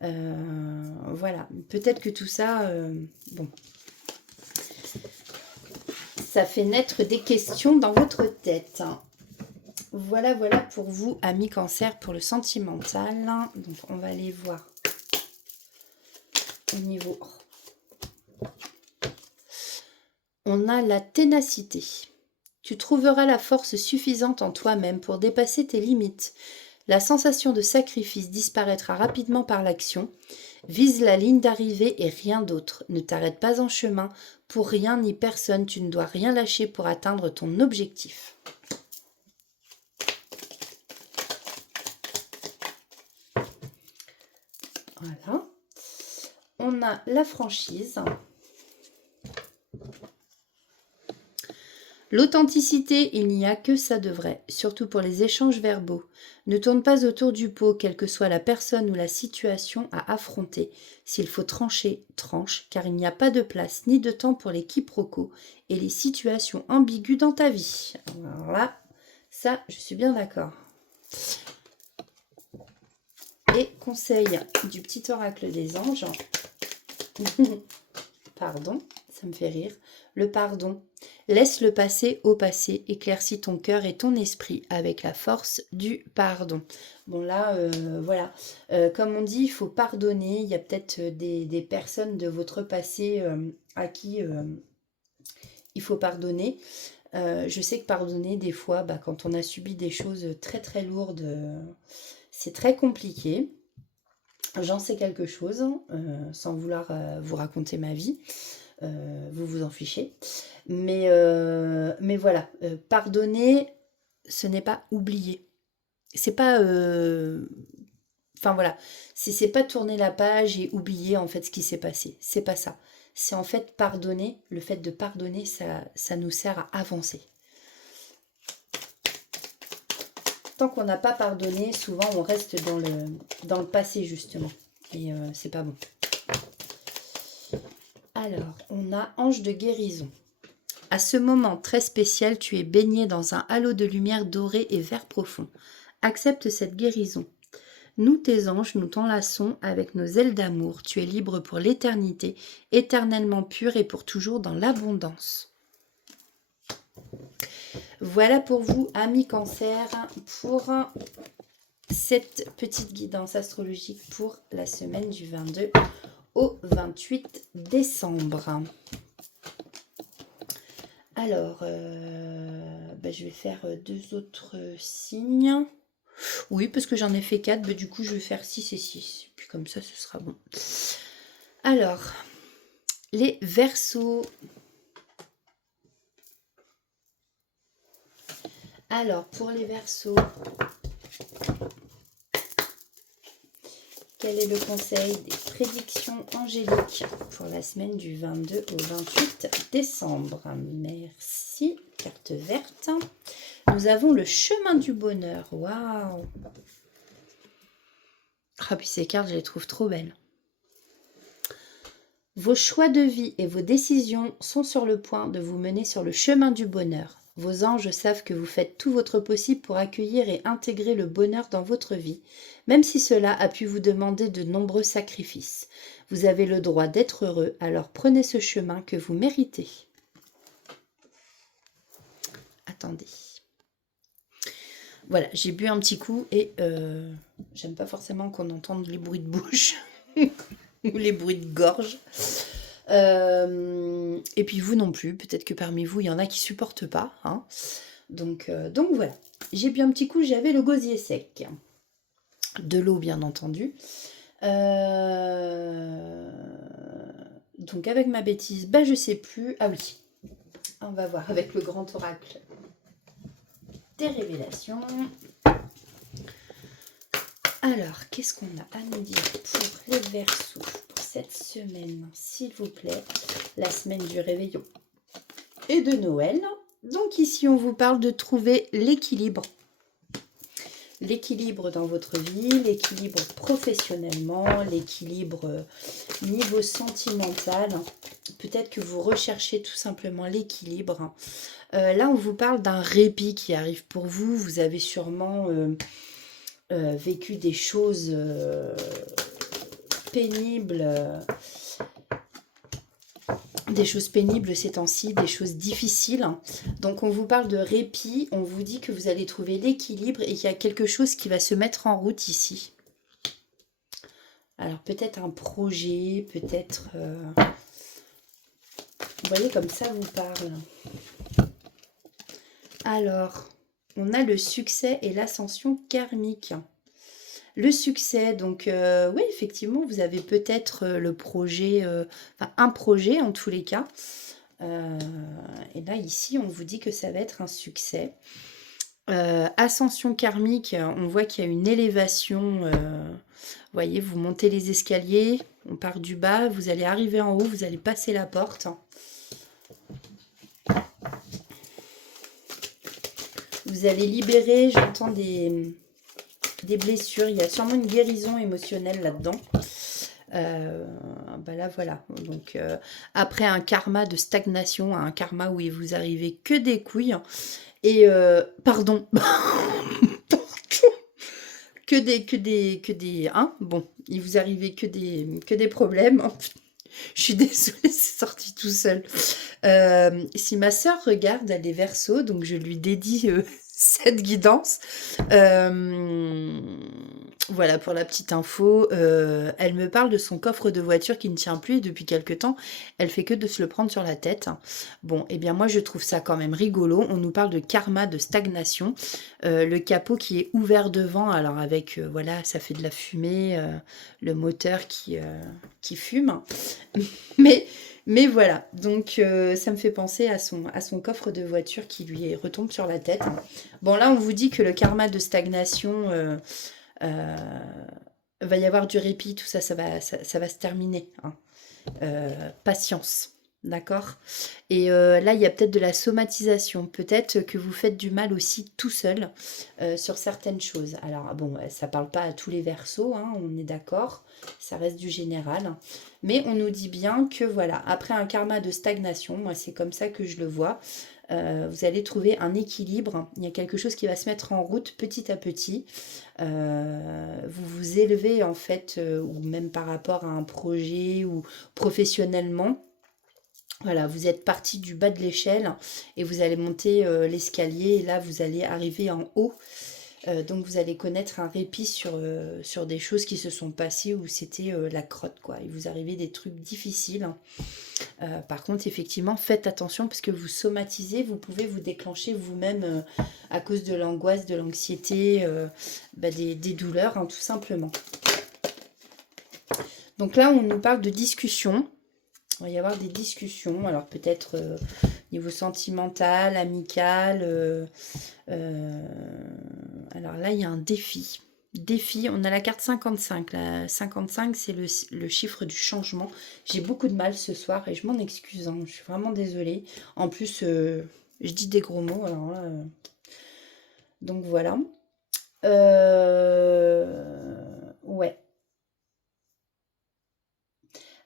Voilà, peut-être que tout ça, bon, ça fait naître des questions dans votre tête. Voilà, voilà pour vous, amis Cancer, pour le sentimental. Donc, on va aller voir au niveau... On a la ténacité. Tu trouveras la force suffisante en toi-même pour dépasser tes limites. La sensation de sacrifice disparaîtra rapidement par l'action. Vise la ligne d'arrivée et rien d'autre. Ne t'arrête pas en chemin. Pour rien ni personne, tu ne dois rien lâcher pour atteindre ton objectif. Voilà. On a la franchise. L'authenticité, il n'y a que ça de vrai, surtout pour les échanges verbaux. Ne tourne pas autour du pot, quelle que soit la personne ou la situation à affronter. S'il faut trancher, tranche, car il n'y a pas de place ni de temps pour les quiproquos et les situations ambiguës dans ta vie. Alors là, ça, je suis bien d'accord. Et conseil du petit oracle des anges. Pardon, ça me fait rire. Le pardon. Laisse le passé au passé, éclaircis ton cœur et ton esprit avec la force du pardon. Bon là, voilà. Comme on dit, il faut pardonner. Il y a peut-être des personnes de votre passé à qui il faut pardonner. Je sais que pardonner, des fois, quand on a subi des choses très très lourdes, c'est très compliqué. J'en sais quelque chose, sans vouloir vous raconter ma vie. Vous vous en fichez. Mais voilà, pardonner, ce n'est pas oublier. C'est pas... Enfin voilà, c'est pas tourner la page et oublier en fait ce qui s'est passé. C'est pas ça. C'est en fait pardonner. Le fait de pardonner, ça nous sert à avancer. Tant qu'on n'a pas pardonné, souvent on reste dans le passé justement. Et c'est pas bon. Alors, on a ange de guérison. À ce moment très spécial, tu es baigné dans un halo de lumière dorée et vert profond. Accepte cette guérison. Nous, tes anges, nous t'enlaçons avec nos ailes d'amour. Tu es libre pour l'éternité, éternellement pur et pour toujours dans l'abondance. Voilà pour vous, amis Cancer, pour cette petite guidance astrologique pour la semaine du 22 au 28 décembre. Alors, je vais faire 2 autres signes. Oui, parce que j'en ai fait 4, du coup je vais faire 6 et 6. Puis comme ça, ce sera bon. Alors, les Verseaux. Alors, pour les Verseaux, quel est le conseil des prédiction angélique pour la semaine du 22 au 28 décembre. Merci. Carte verte. Nous avons le chemin du bonheur. Waouh! Ah, puis ces cartes, je les trouve trop belles. Vos choix de vie et vos décisions sont sur le point de vous mener sur le chemin du bonheur. Vos anges savent que vous faites tout votre possible pour accueillir et intégrer le bonheur dans votre vie, même si cela a pu vous demander de nombreux sacrifices. Vous avez le droit d'être heureux, alors prenez ce chemin que vous méritez. Attendez. Voilà, j'ai bu un petit coup et j'aime pas forcément qu'on entende les bruits de bouche ou les bruits de gorge. Et puis vous non plus, peut-être que parmi vous, il y en a qui supportent pas. Hein. Donc voilà, j'ai bu un petit coup, j'avais le gosier sec. De l'eau, bien entendu. Donc avec ma bêtise, je sais plus. Ah oui, on va voir avec le grand oracle des révélations. Alors, qu'est-ce qu'on a à nous dire pour les Verseaux pour cette semaine, s'il vous plaît, la semaine du réveillon et de Noël. Donc ici, on vous parle de trouver l'équilibre. L'équilibre dans votre vie, l'équilibre professionnellement, l'équilibre niveau sentimental. Peut-être que vous recherchez tout simplement l'équilibre. Là, on vous parle d'un répit qui arrive pour vous. Vous avez sûrement vécu des choses pénibles. Des choses pénibles ces temps-ci, des choses difficiles. Donc on vous parle de répit, on vous dit que vous allez trouver l'équilibre et qu'il y a quelque chose qui va se mettre en route ici. Alors peut-être un projet, peut-être... Vous voyez comme ça vous parle. Alors, on a le succès et l'ascension karmique. Le succès, donc oui, effectivement, vous avez peut-être le projet, enfin un projet en tous les cas. Et là, ici, on vous dit que ça va être un succès. Ascension karmique, on voit qu'il y a une élévation. Vous voyez, vous montez les escaliers, on part du bas, vous allez arriver en haut, vous allez passer la porte. Vous allez libérer, j'entends des blessures, il y a sûrement une guérison émotionnelle là-dedans. Là voilà, donc après un karma de stagnation, un karma où il vous arrivait que des couilles, et pardon, que des, hein, bon, il vous arrivait que des problèmes. Je suis désolée, c'est sorti tout seul. Si ma sœur regarde, elle est Verseau, donc je lui dédie cette guidance. Voilà pour la petite info. Elle me parle de son coffre de voiture qui ne tient plus et depuis quelque temps, elle fait que de se le prendre sur la tête. Bon, eh bien moi je trouve ça quand même rigolo. On nous parle de karma, de stagnation. Le capot qui est ouvert devant, alors avec, voilà, ça fait de la fumée, le moteur qui fume. Mais voilà, donc ça me fait penser à son coffre de voiture qui lui retombe sur la tête. Bon, là, on vous dit que le karma de stagnation, va y avoir du répit, tout ça, ça va se terminer. Hein. Patience, d'accord? Et là, il y a peut-être de la somatisation. Peut-être que vous faites du mal aussi tout seul sur certaines choses. Alors, bon, ça parle pas à tous les Verseaux, hein, on est d'accord. Ça reste du général. Mais on nous dit bien que, voilà, après un karma de stagnation, moi, c'est comme ça que je le vois, vous allez trouver un équilibre. Il y a quelque chose qui va se mettre en route petit à petit. Vous vous élevez, en fait, ou même par rapport à un projet ou professionnellement. Voilà, vous êtes parti du bas de l'échelle et vous allez monter l'escalier et là vous allez arriver en haut. Donc vous allez connaître un répit sur des choses qui se sont passées où c'était la crotte, quoi. Il vous arrivait des trucs difficiles. Par contre, effectivement, faites attention parce que vous somatisez, vous pouvez vous déclencher vous-même à cause de l'angoisse, de l'anxiété, des douleurs, hein, tout simplement. Donc là, on nous parle de discussion. Il va y avoir des discussions, alors peut-être niveau sentimental, amical. Alors là, il y a un défi. défi, on a la carte 55. La 55, c'est le chiffre du changement. J'ai beaucoup de mal ce soir et je m'en excuse, hein, je suis vraiment désolée. En plus, je dis des gros mots, alors là, donc voilà. Ouais.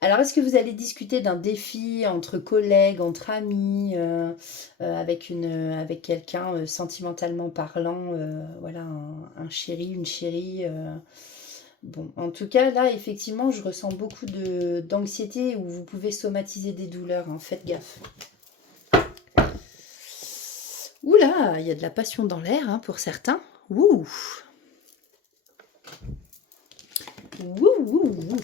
Alors, est-ce que vous allez discuter d'un défi entre collègues, entre amis, avec quelqu'un sentimentalement parlant, voilà, un chéri, une chérie bon, en tout cas, là, effectivement, je ressens beaucoup d'anxiété où vous pouvez somatiser des douleurs, hein, faites gaffe. Oula, il y a de la passion dans l'air, hein, pour certains. Ouh. Ouh, ouh, ouh.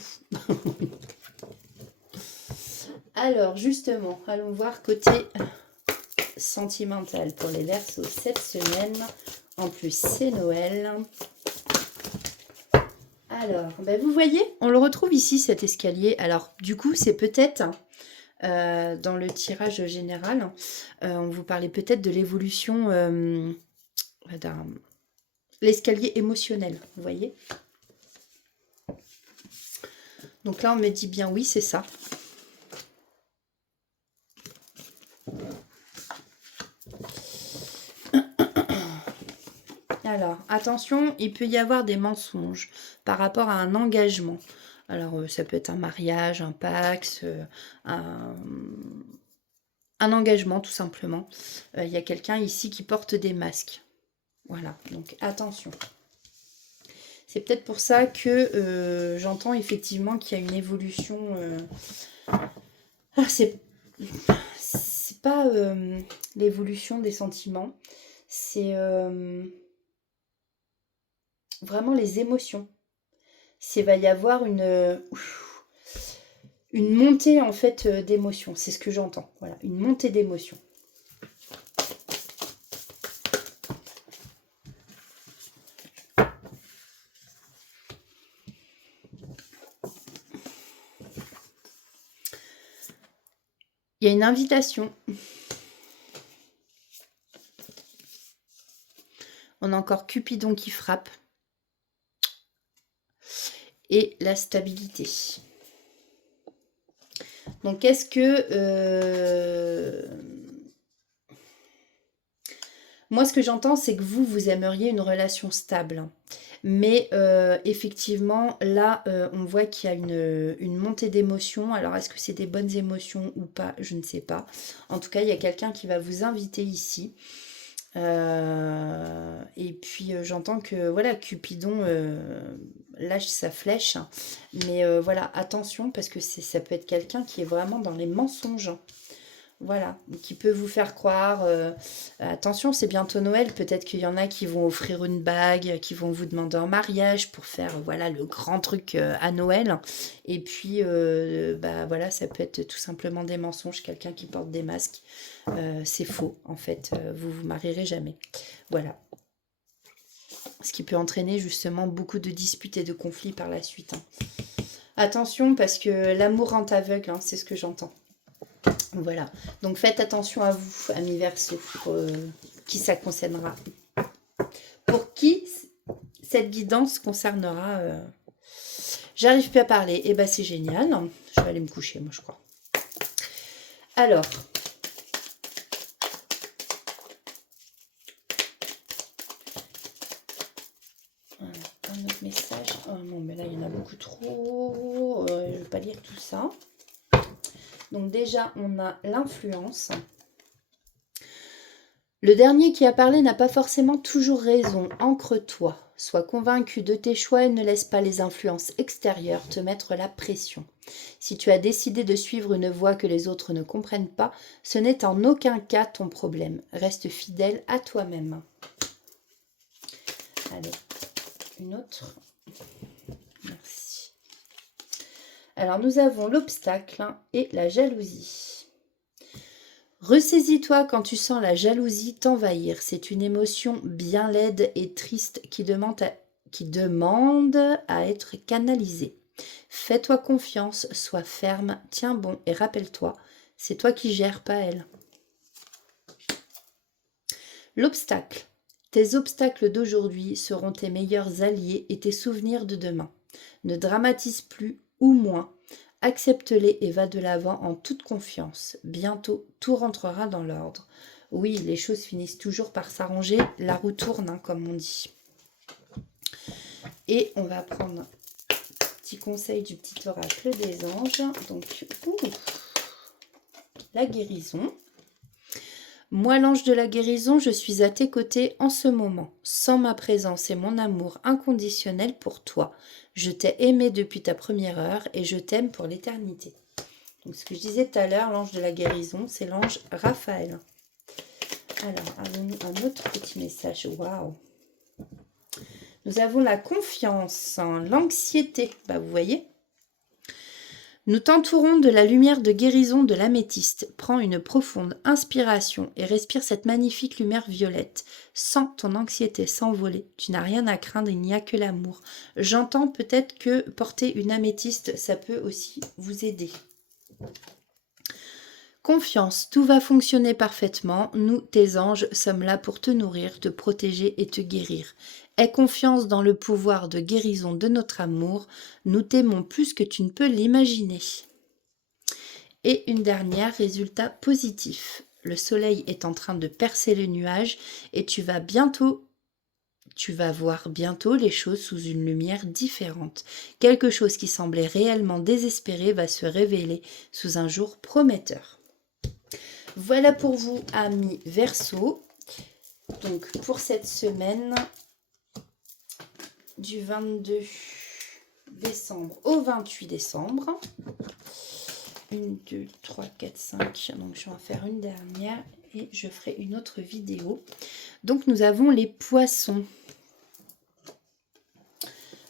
Alors, justement, allons voir côté sentimental pour les Verseaux cette semaine. En plus, c'est Noël. Alors, ben vous voyez, on le retrouve ici, cet escalier. Alors, du coup, c'est peut-être, dans le tirage général, on vous parlait peut-être de l'évolution d'un l'escalier émotionnel, vous voyez. Donc là, on me dit bien oui, c'est ça. Alors, attention, il peut y avoir des mensonges par rapport à un engagement. Alors, ça peut être un mariage, un Pacs, un engagement tout simplement. Il y a quelqu'un ici qui porte des masques. Voilà, donc attention. C'est peut-être pour ça que j'entends effectivement qu'il y a une évolution. Ah, c'est pas l'évolution des sentiments, c'est vraiment les émotions. Il va y avoir une montée en fait d'émotions. C'est ce que j'entends. Voilà, une montée d'émotions. Il y a une invitation. On a encore Cupidon qui frappe. Et la stabilité. Donc, est-ce que... moi, ce que j'entends, c'est que vous aimeriez une relation stable. Mais effectivement, là, on voit qu'il y a une montée d'émotions. Alors, est-ce que c'est des bonnes émotions ou pas? Je ne sais pas. En tout cas, il y a quelqu'un qui va vous inviter ici. Et puis, j'entends que, voilà, Cupidon lâche sa flèche. Mais voilà, attention, parce que ça peut être quelqu'un qui est vraiment dans les mensonges. Voilà, qui peut vous faire croire, attention, c'est bientôt Noël, peut-être qu'il y en a qui vont offrir une bague, qui vont vous demander en mariage pour faire, voilà, le grand truc à Noël. Et puis, bah voilà, ça peut être tout simplement des mensonges, quelqu'un qui porte des masques. C'est faux, en fait, vous vous marierez jamais. Voilà. Ce qui peut entraîner justement beaucoup de disputes et de conflits par la suite, hein. Attention, parce que l'amour rend aveugle, hein, c'est ce que j'entends. Voilà, donc faites attention à vous, amis Verseaux, qui ça concernera. Pour qui cette guidance concernera, j'arrive plus à parler, et bah c'est génial, je vais aller me coucher moi je crois. Alors, un autre message, oh non mais là il y en a beaucoup trop, je ne vais pas lire tout ça. Donc déjà, on a l'influence. Le dernier qui a parlé n'a pas forcément toujours raison. Ancre-toi. Sois convaincu de tes choix et ne laisse pas les influences extérieures te mettre la pression. Si tu as décidé de suivre une voie que les autres ne comprennent pas, ce n'est en aucun cas ton problème. Reste fidèle à toi-même. Allez, une autre. Merci. Alors, nous avons l'obstacle et la jalousie. Ressaisis-toi quand tu sens la jalousie t'envahir. C'est une émotion bien laide et triste qui demande à être canalisée. Fais-toi confiance, sois ferme, tiens bon et rappelle-toi, c'est toi qui gères, pas elle. L'obstacle. Tes obstacles d'aujourd'hui seront tes meilleurs alliés et tes souvenirs de demain. Ne dramatise plus ou moins. Accepte-les et va de l'avant en toute confiance. Bientôt, tout rentrera dans l'ordre. Oui, les choses finissent toujours par s'arranger. La roue tourne, hein, comme on dit. Et on va prendre un petit conseil du petit oracle des anges. Donc, la guérison. Moi, l'ange de la guérison, je suis à tes côtés en ce moment. Sans ma présence et mon amour inconditionnel pour toi. Je t'ai aimé depuis ta première heure et je t'aime pour l'éternité. Donc, ce que je disais tout à l'heure, l'ange de la guérison, c'est l'ange Raphaël. Alors, avons-nous un autre petit message? Waouh! Nous avons la confiance, hein, l'anxiété. Bah, vous voyez? Nous t'entourons de la lumière de guérison de l'améthyste. Prends une profonde inspiration et respire cette magnifique lumière violette. Sens ton anxiété s'envoler. Tu n'as rien à craindre, il n'y a que l'amour. J'entends peut-être que porter une améthyste, ça peut aussi vous aider. Confiance, tout va fonctionner parfaitement. Nous, tes anges, sommes là pour te nourrir, te protéger et te guérir. Aie confiance dans le pouvoir de guérison de notre amour. Nous t'aimons plus que tu ne peux l'imaginer. Et une dernière, résultat positif. Le soleil est en train de percer le nuage et tu vas voir bientôt les choses sous une lumière différente. Quelque chose qui semblait réellement désespéré va se révéler sous un jour prometteur. Voilà pour vous, amis Verseau. Donc, pour cette semaine du 22 décembre au 28 décembre. 1, 2, 3, 4, 5. Donc, je vais en faire une dernière et je ferai une autre vidéo. Donc, nous avons les poissons.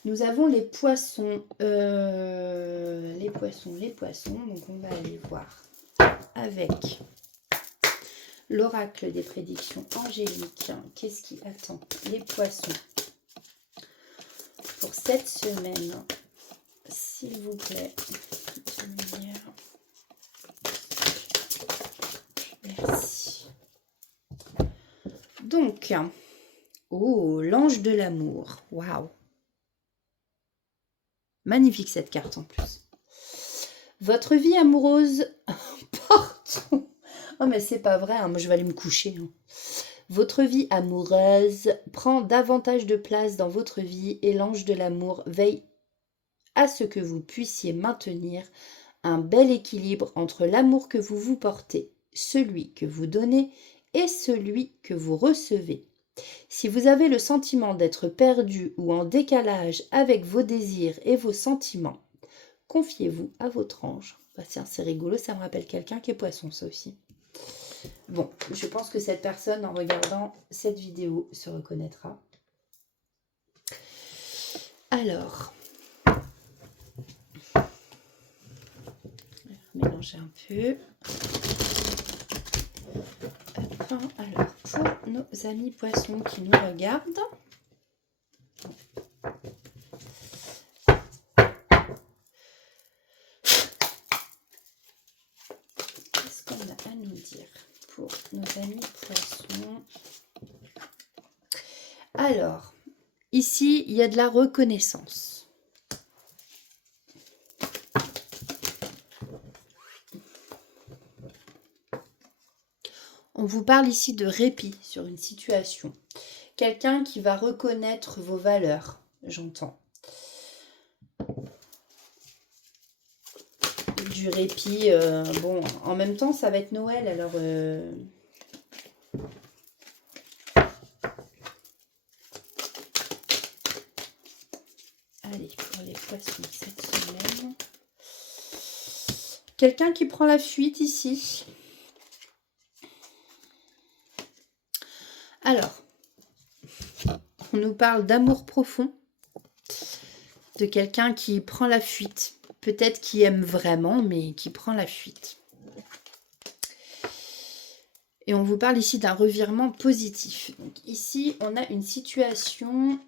Nous avons les poissons. Les poissons. Donc, on va aller voir avec l'oracle des prédictions angéliques. Qu'est-ce qui attend les poissons pour cette semaine? S'il vous plaît. Merci. Donc, l'ange de l'amour. Waouh! Magnifique cette carte en plus. Votre vie amoureuse porte. Oh, mais c'est pas vrai, hein. Moi je vais aller me coucher. Hein. Votre vie amoureuse prend davantage de place dans votre vie et l'ange de l'amour veille à ce que vous puissiez maintenir un bel équilibre entre l'amour que vous vous portez, celui que vous donnez et celui que vous recevez. Si vous avez le sentiment d'être perdu ou en décalage avec vos désirs et vos sentiments, confiez-vous à votre ange. Bah tiens, c'est rigolo, ça me rappelle quelqu'un qui est poisson, ça aussi. Bon, je pense que cette personne, en regardant cette vidéo, se reconnaîtra. Alors, mélanger un peu. Alors, pour nos amis poissons qui nous regardent, qu'est-ce qu'on a à nous dire pour nos amis poissons? Alors, ici, il y a de la reconnaissance. On vous parle ici de répit sur une situation. Quelqu'un qui va reconnaître vos valeurs, j'entends. Du répit, bon, en même temps, ça va être Noël, alors... Allez, pour les poissons cette semaine. Quelqu'un qui prend la fuite ici. Alors, on nous parle d'amour profond, de quelqu'un qui prend la fuite, peut-être qui aime vraiment, mais qui prend la fuite. Et on vous parle ici d'un revirement positif. Donc ici, on a une situation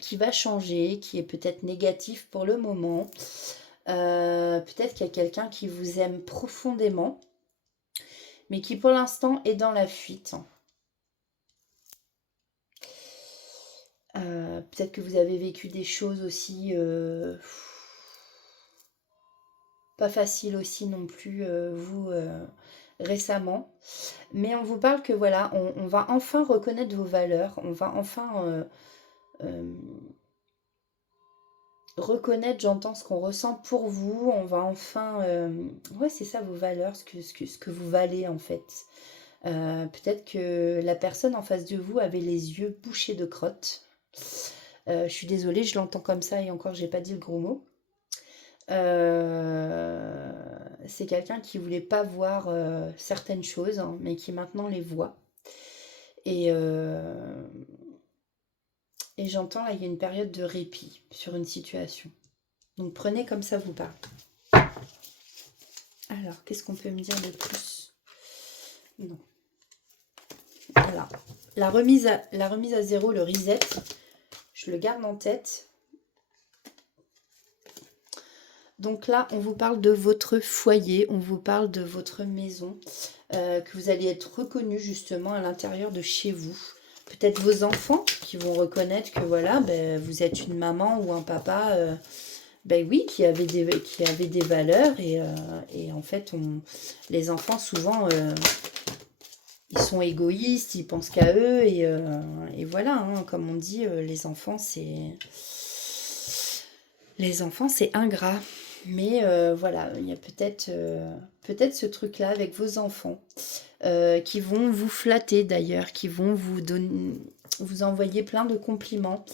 qui va changer, qui est peut-être négative pour le moment. Peut-être qu'il y a quelqu'un qui vous aime profondément, mais qui pour l'instant est dans la fuite. Peut-être que vous avez vécu des choses aussi pas faciles aussi non plus, vous, récemment. Mais on vous parle que voilà, on va enfin reconnaître vos valeurs, on va enfin reconnaître, j'entends ce qu'on ressent pour vous, on va enfin... ouais, c'est ça vos valeurs, ce que vous valez en fait. Peut-être que la personne en face de vous avait les yeux bouchés de crottes. Je suis désolée, je l'entends comme ça et encore, j'ai pas dit le gros mot. C'est quelqu'un qui voulait pas voir certaines choses, hein, mais qui maintenant les voit. Et, et j'entends là, il y a une période de répit sur une situation. Donc prenez comme ça vous parle. Alors, qu'est-ce qu'on peut me dire de plus? Non. Alors, la remise à zéro, le reset, je le garde en tête. Donc là, on vous parle de votre foyer, on vous parle de votre maison, que vous allez être reconnu justement à l'intérieur de chez vous. Peut-être vos enfants qui vont reconnaître que voilà, ben, vous êtes une maman ou un papa, ben oui, qui avait des valeurs. Et en fait, les enfants, souvent, ils sont égoïstes, ils pensent qu'à eux. Et voilà, hein, comme on dit, les enfants, c'est ingrat. Mais voilà, il y a peut-être ce truc-là avec vos enfants qui vont vous flatter d'ailleurs, qui vont vous envoyer plein de compliments.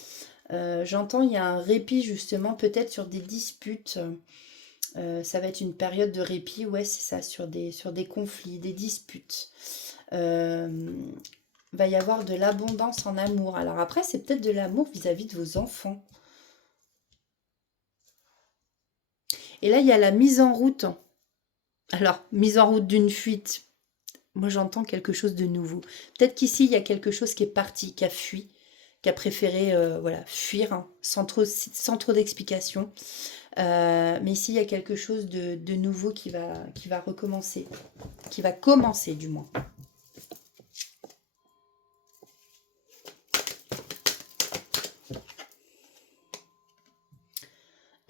J'entends, il y a un répit justement, peut-être sur des disputes. Ça va être une période de répit, ouais, c'est ça, sur des conflits, des disputes. Va y avoir de l'abondance en amour. Alors après, c'est peut-être de l'amour vis-à-vis de vos enfants. Et là, il y a la mise en route. Alors, mise en route d'une fuite. Moi, j'entends quelque chose de nouveau. Peut-être qu'ici, il y a quelque chose qui est parti, qui a fui, qui a préféré voilà, fuir, hein, sans trop d'explications. Mais ici, il y a quelque chose de nouveau qui va recommencer. Qui va commencer, du moins.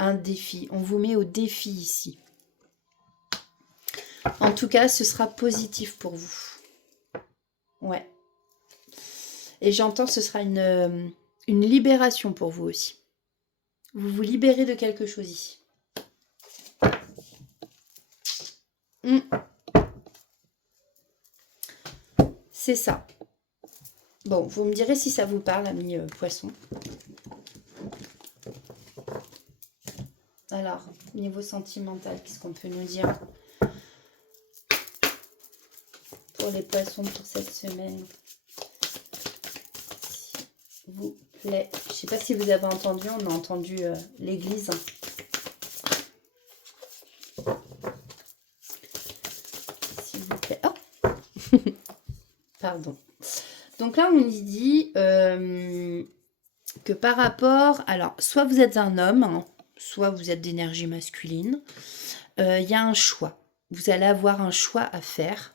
Un défi. On vous met au défi ici. En tout cas, ce sera positif pour vous. Ouais. Et j'entends ce sera une libération pour vous aussi. Vous vous libérez de quelque chose ici. C'est ça. Bon, vous me direz si ça vous parle, ami poisson. Alors, niveau sentimental, qu'est-ce qu'on peut nous dire pour les poissons pour cette semaine? S'il vous plaît. Je ne sais pas si vous avez entendu, on a entendu l'église. S'il vous plaît. Oh pardon. Donc là, on nous dit que par rapport... Alors, soit vous êtes un homme, hein, soit vous êtes d'énergie masculine. Il y a un choix. Vous allez avoir un choix à faire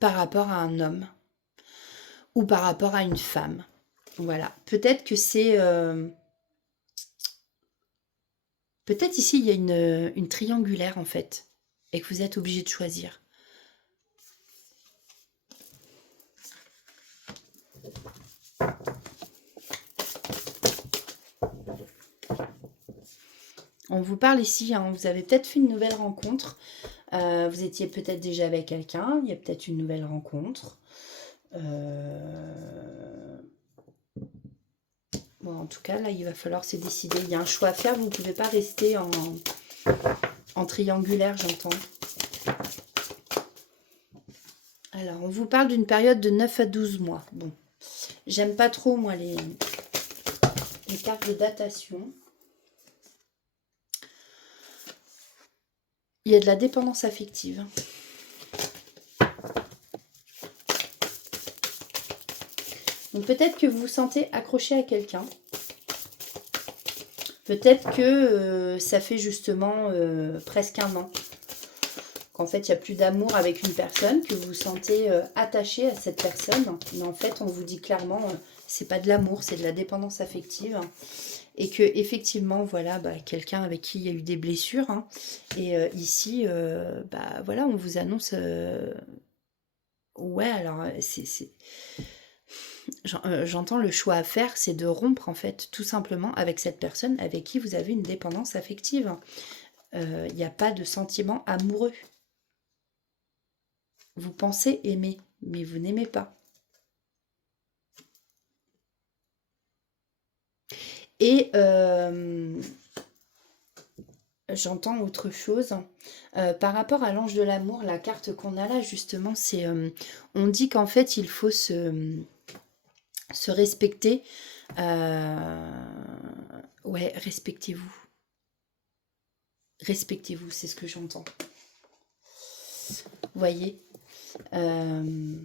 par rapport à un homme ou par rapport à une femme. Voilà. Peut-être que c'est... Peut-être ici, il y a une triangulaire, en fait, et que vous êtes obligé de choisir. On vous parle ici, hein, vous avez peut-être fait une nouvelle rencontre. Vous étiez peut-être déjà avec quelqu'un. Il y a peut-être une nouvelle rencontre. Bon, en tout cas, là, il va falloir se décider. Il y a un choix à faire. Vous ne pouvez pas rester en triangulaire, j'entends. Alors, on vous parle d'une période de 9 à 12 mois. Bon, j'aime pas trop, moi, les cartes de datation. Il y a de la dépendance affective. Donc peut-être que vous vous sentez accroché à quelqu'un. Peut-être que ça fait justement presque un an qu'en fait, il n'y a plus d'amour avec une personne, que vous vous sentez attaché à cette personne. Mais en fait, on vous dit clairement, c'est pas de l'amour, c'est de la dépendance affective. Et que effectivement, voilà, quelqu'un avec qui il y a eu des blessures. Hein, et ici, voilà, on vous annonce... ouais, alors, j'entends le choix à faire, c'est de rompre, en fait, tout simplement avec cette personne avec qui vous avez une dépendance affective. Il n'y a pas de sentiment amoureux. Vous pensez aimer, mais vous n'aimez pas. Et j'entends autre chose. Par rapport à l'ange de l'amour, la carte qu'on a là, justement, c'est... on dit qu'en fait, il faut se respecter. Ouais, respectez-vous. Respectez-vous, c'est ce que j'entends. Vous voyez, je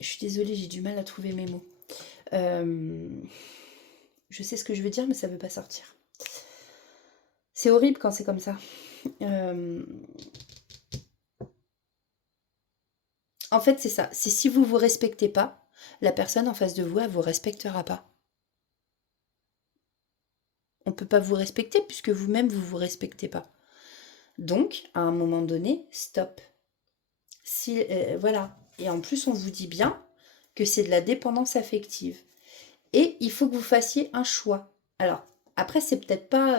suis désolée, j'ai du mal à trouver mes mots. Je sais ce que je veux dire, mais ça ne veut pas sortir. C'est horrible quand c'est comme ça. En fait, c'est ça. C'est si vous ne vous respectez pas, la personne en face de vous, elle ne vous respectera pas. On ne peut pas vous respecter puisque vous-même, vous ne vous respectez pas. Donc, à un moment donné, stop. Si, voilà. Et en plus, on vous dit bien que c'est de la dépendance affective. Et il faut que vous fassiez un choix. Alors, après, c'est peut-être pas...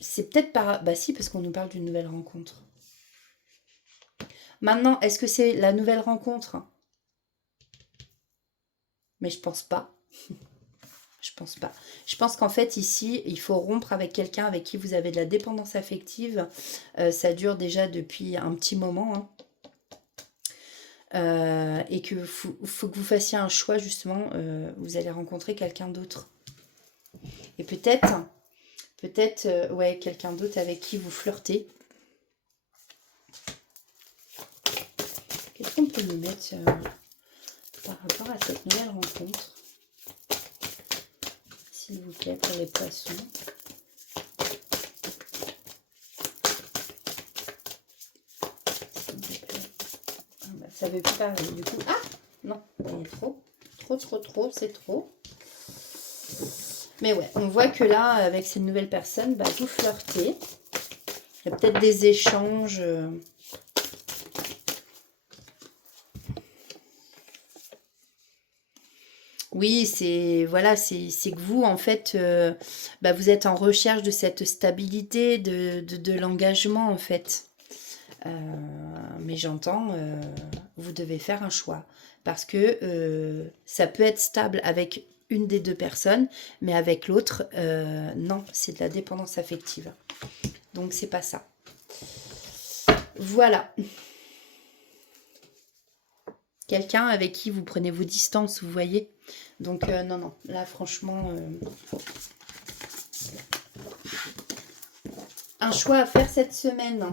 c'est peut-être pas... Bah si, parce qu'on nous parle d'une nouvelle rencontre. Maintenant, est-ce que c'est la nouvelle rencontre? Mais je pense pas. Je pense pas. Je pense qu'en fait, ici, il faut rompre avec quelqu'un avec qui vous avez de la dépendance affective. Ça dure déjà depuis un petit moment. Hein. Et qu'il faut que vous fassiez un choix, justement. Vous allez rencontrer quelqu'un d'autre. Et peut-être, ouais, quelqu'un d'autre avec qui vous flirtez. Qu'est-ce qu'on peut nous mettre par rapport à cette nouvelle rencontre? S'il vous plaît, pour les poissons. Ça veut plus parler du coup. Ah non, il est trop, c'est trop. Mais ouais, on voit que là, avec cette nouvelle personne, vous flirtez. Il y a peut-être des échanges. Oui, c'est voilà, c'est que vous, en fait, vous êtes en recherche de cette stabilité, de l'engagement, en fait. Mais j'entends, vous devez faire un choix. Parce que ça peut être stable avec une des deux personnes, mais avec l'autre, non, c'est de la dépendance affective. Donc, c'est pas ça. Voilà. Quelqu'un avec qui vous prenez vos distances, vous voyez. Donc, non, là, franchement... un choix à faire cette semaine.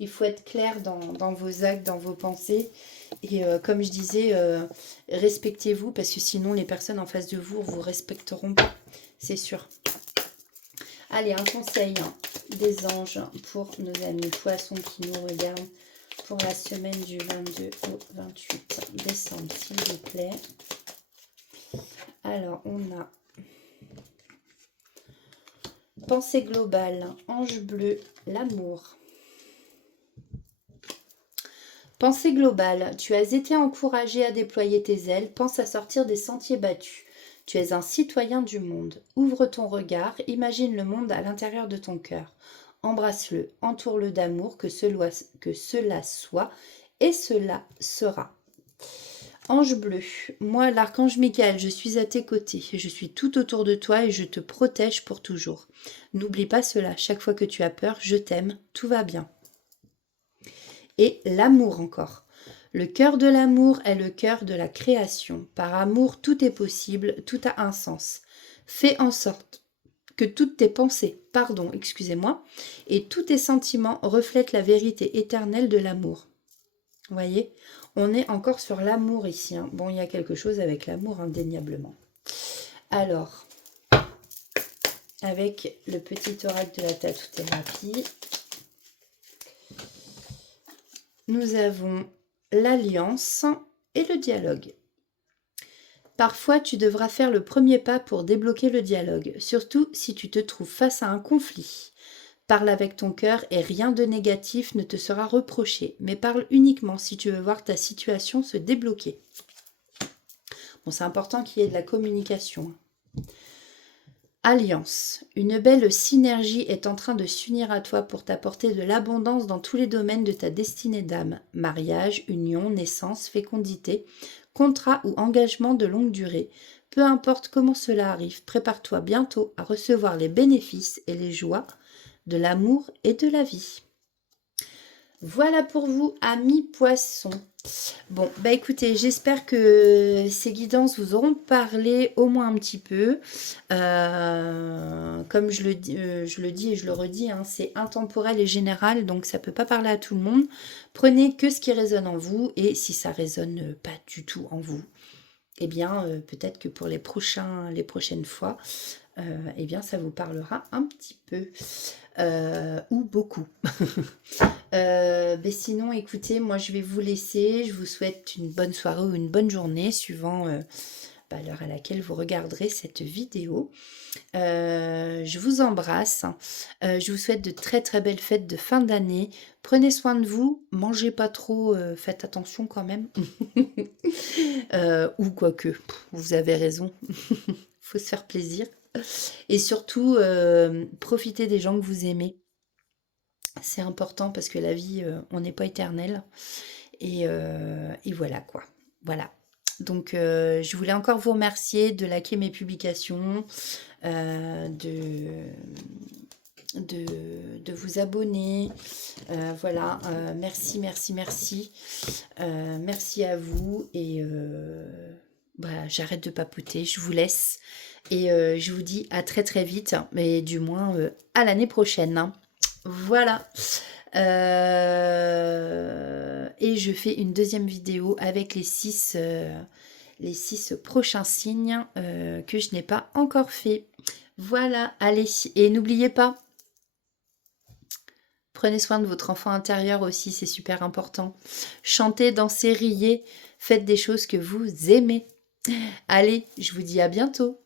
Il faut être clair dans vos actes, dans vos pensées. Et comme je disais, respectez-vous parce que sinon les personnes en face de vous vous respecteront pas, c'est sûr. Allez, un conseil des anges pour nos amis poissons qui nous regardent pour la semaine du 22 au 28 décembre, s'il vous plaît. Alors, on a pensée globale, ange bleu, l'amour. Pensée globale, tu as été encouragé à déployer tes ailes, pense à sortir des sentiers battus. Tu es un citoyen du monde. Ouvre ton regard, imagine le monde à l'intérieur de ton cœur. Embrasse-le, entoure-le d'amour, que cela soit, et cela sera. Ange bleu, moi l'archange Michael, je suis à tes côtés, je suis tout autour de toi et je te protège pour toujours. N'oublie pas cela, chaque fois que tu as peur, je t'aime, tout va bien. Et l'amour encore. Le cœur de l'amour est le cœur de la création. Par amour, tout est possible, tout a un sens. Fais en sorte que toutes tes pensées, et tous tes sentiments reflètent la vérité éternelle de l'amour. Vous voyez, on est encore sur l'amour ici. Hein. Bon, il y a quelque chose avec l'amour, indéniablement. Alors, avec le petit oracle de la tatou-thérapie. Nous avons l'alliance et le dialogue. Parfois, tu devras faire le premier pas pour débloquer le dialogue, surtout si tu te trouves face à un conflit. Parle avec ton cœur et rien de négatif ne te sera reproché, mais parle uniquement si tu veux voir ta situation se débloquer. Bon, c'est important qu'il y ait de la communication. Alliance. Une belle synergie est en train de s'unir à toi pour t'apporter de l'abondance dans tous les domaines de ta destinée d'âme. Mariage, union, naissance, fécondité, contrat ou engagement de longue durée. Peu importe comment cela arrive, prépare-toi bientôt à recevoir les bénéfices et les joies de l'amour et de la vie. Voilà pour vous, amis poissons. Bon, bah écoutez, j'espère que ces guidances vous auront parlé au moins un petit peu. Comme je le dis et je le redis, hein, c'est intemporel et général, donc ça ne peut pas parler à tout le monde. Prenez que ce qui résonne en vous, et si ça résonne pas du tout en vous, eh bien, peut-être que pour les prochaines fois, eh bien, ça vous parlera un petit peu. Ou beaucoup. Mais sinon, écoutez, moi je vais vous laisser. Je vous souhaite une bonne soirée ou une bonne journée, suivant l'heure à laquelle vous regarderez cette vidéo. Je vous embrasse. Je vous souhaite de très très belles fêtes de fin d'année. Prenez soin de vous, mangez pas trop, faites attention quand même. Ou quoique, vous avez raison. Faut se faire plaisir. Et surtout, profitez des gens que vous aimez. C'est important parce que la vie, on n'est pas éternel. Et voilà quoi. Voilà. Donc, je voulais encore vous remercier de liker mes publications, de vous abonner. Voilà. Merci, merci, merci. Merci à vous. Et j'arrête de papoter. Je vous laisse. Et je vous dis à très très vite. Mais du moins à l'année prochaine. Hein. Voilà. Et je fais une deuxième vidéo avec les 6 prochains signes que je n'ai pas encore fait. Voilà, allez. Et n'oubliez pas, prenez soin de votre enfant intérieur aussi, c'est super important. Chantez, dansez, riez, faites des choses que vous aimez. Allez, je vous dis à bientôt.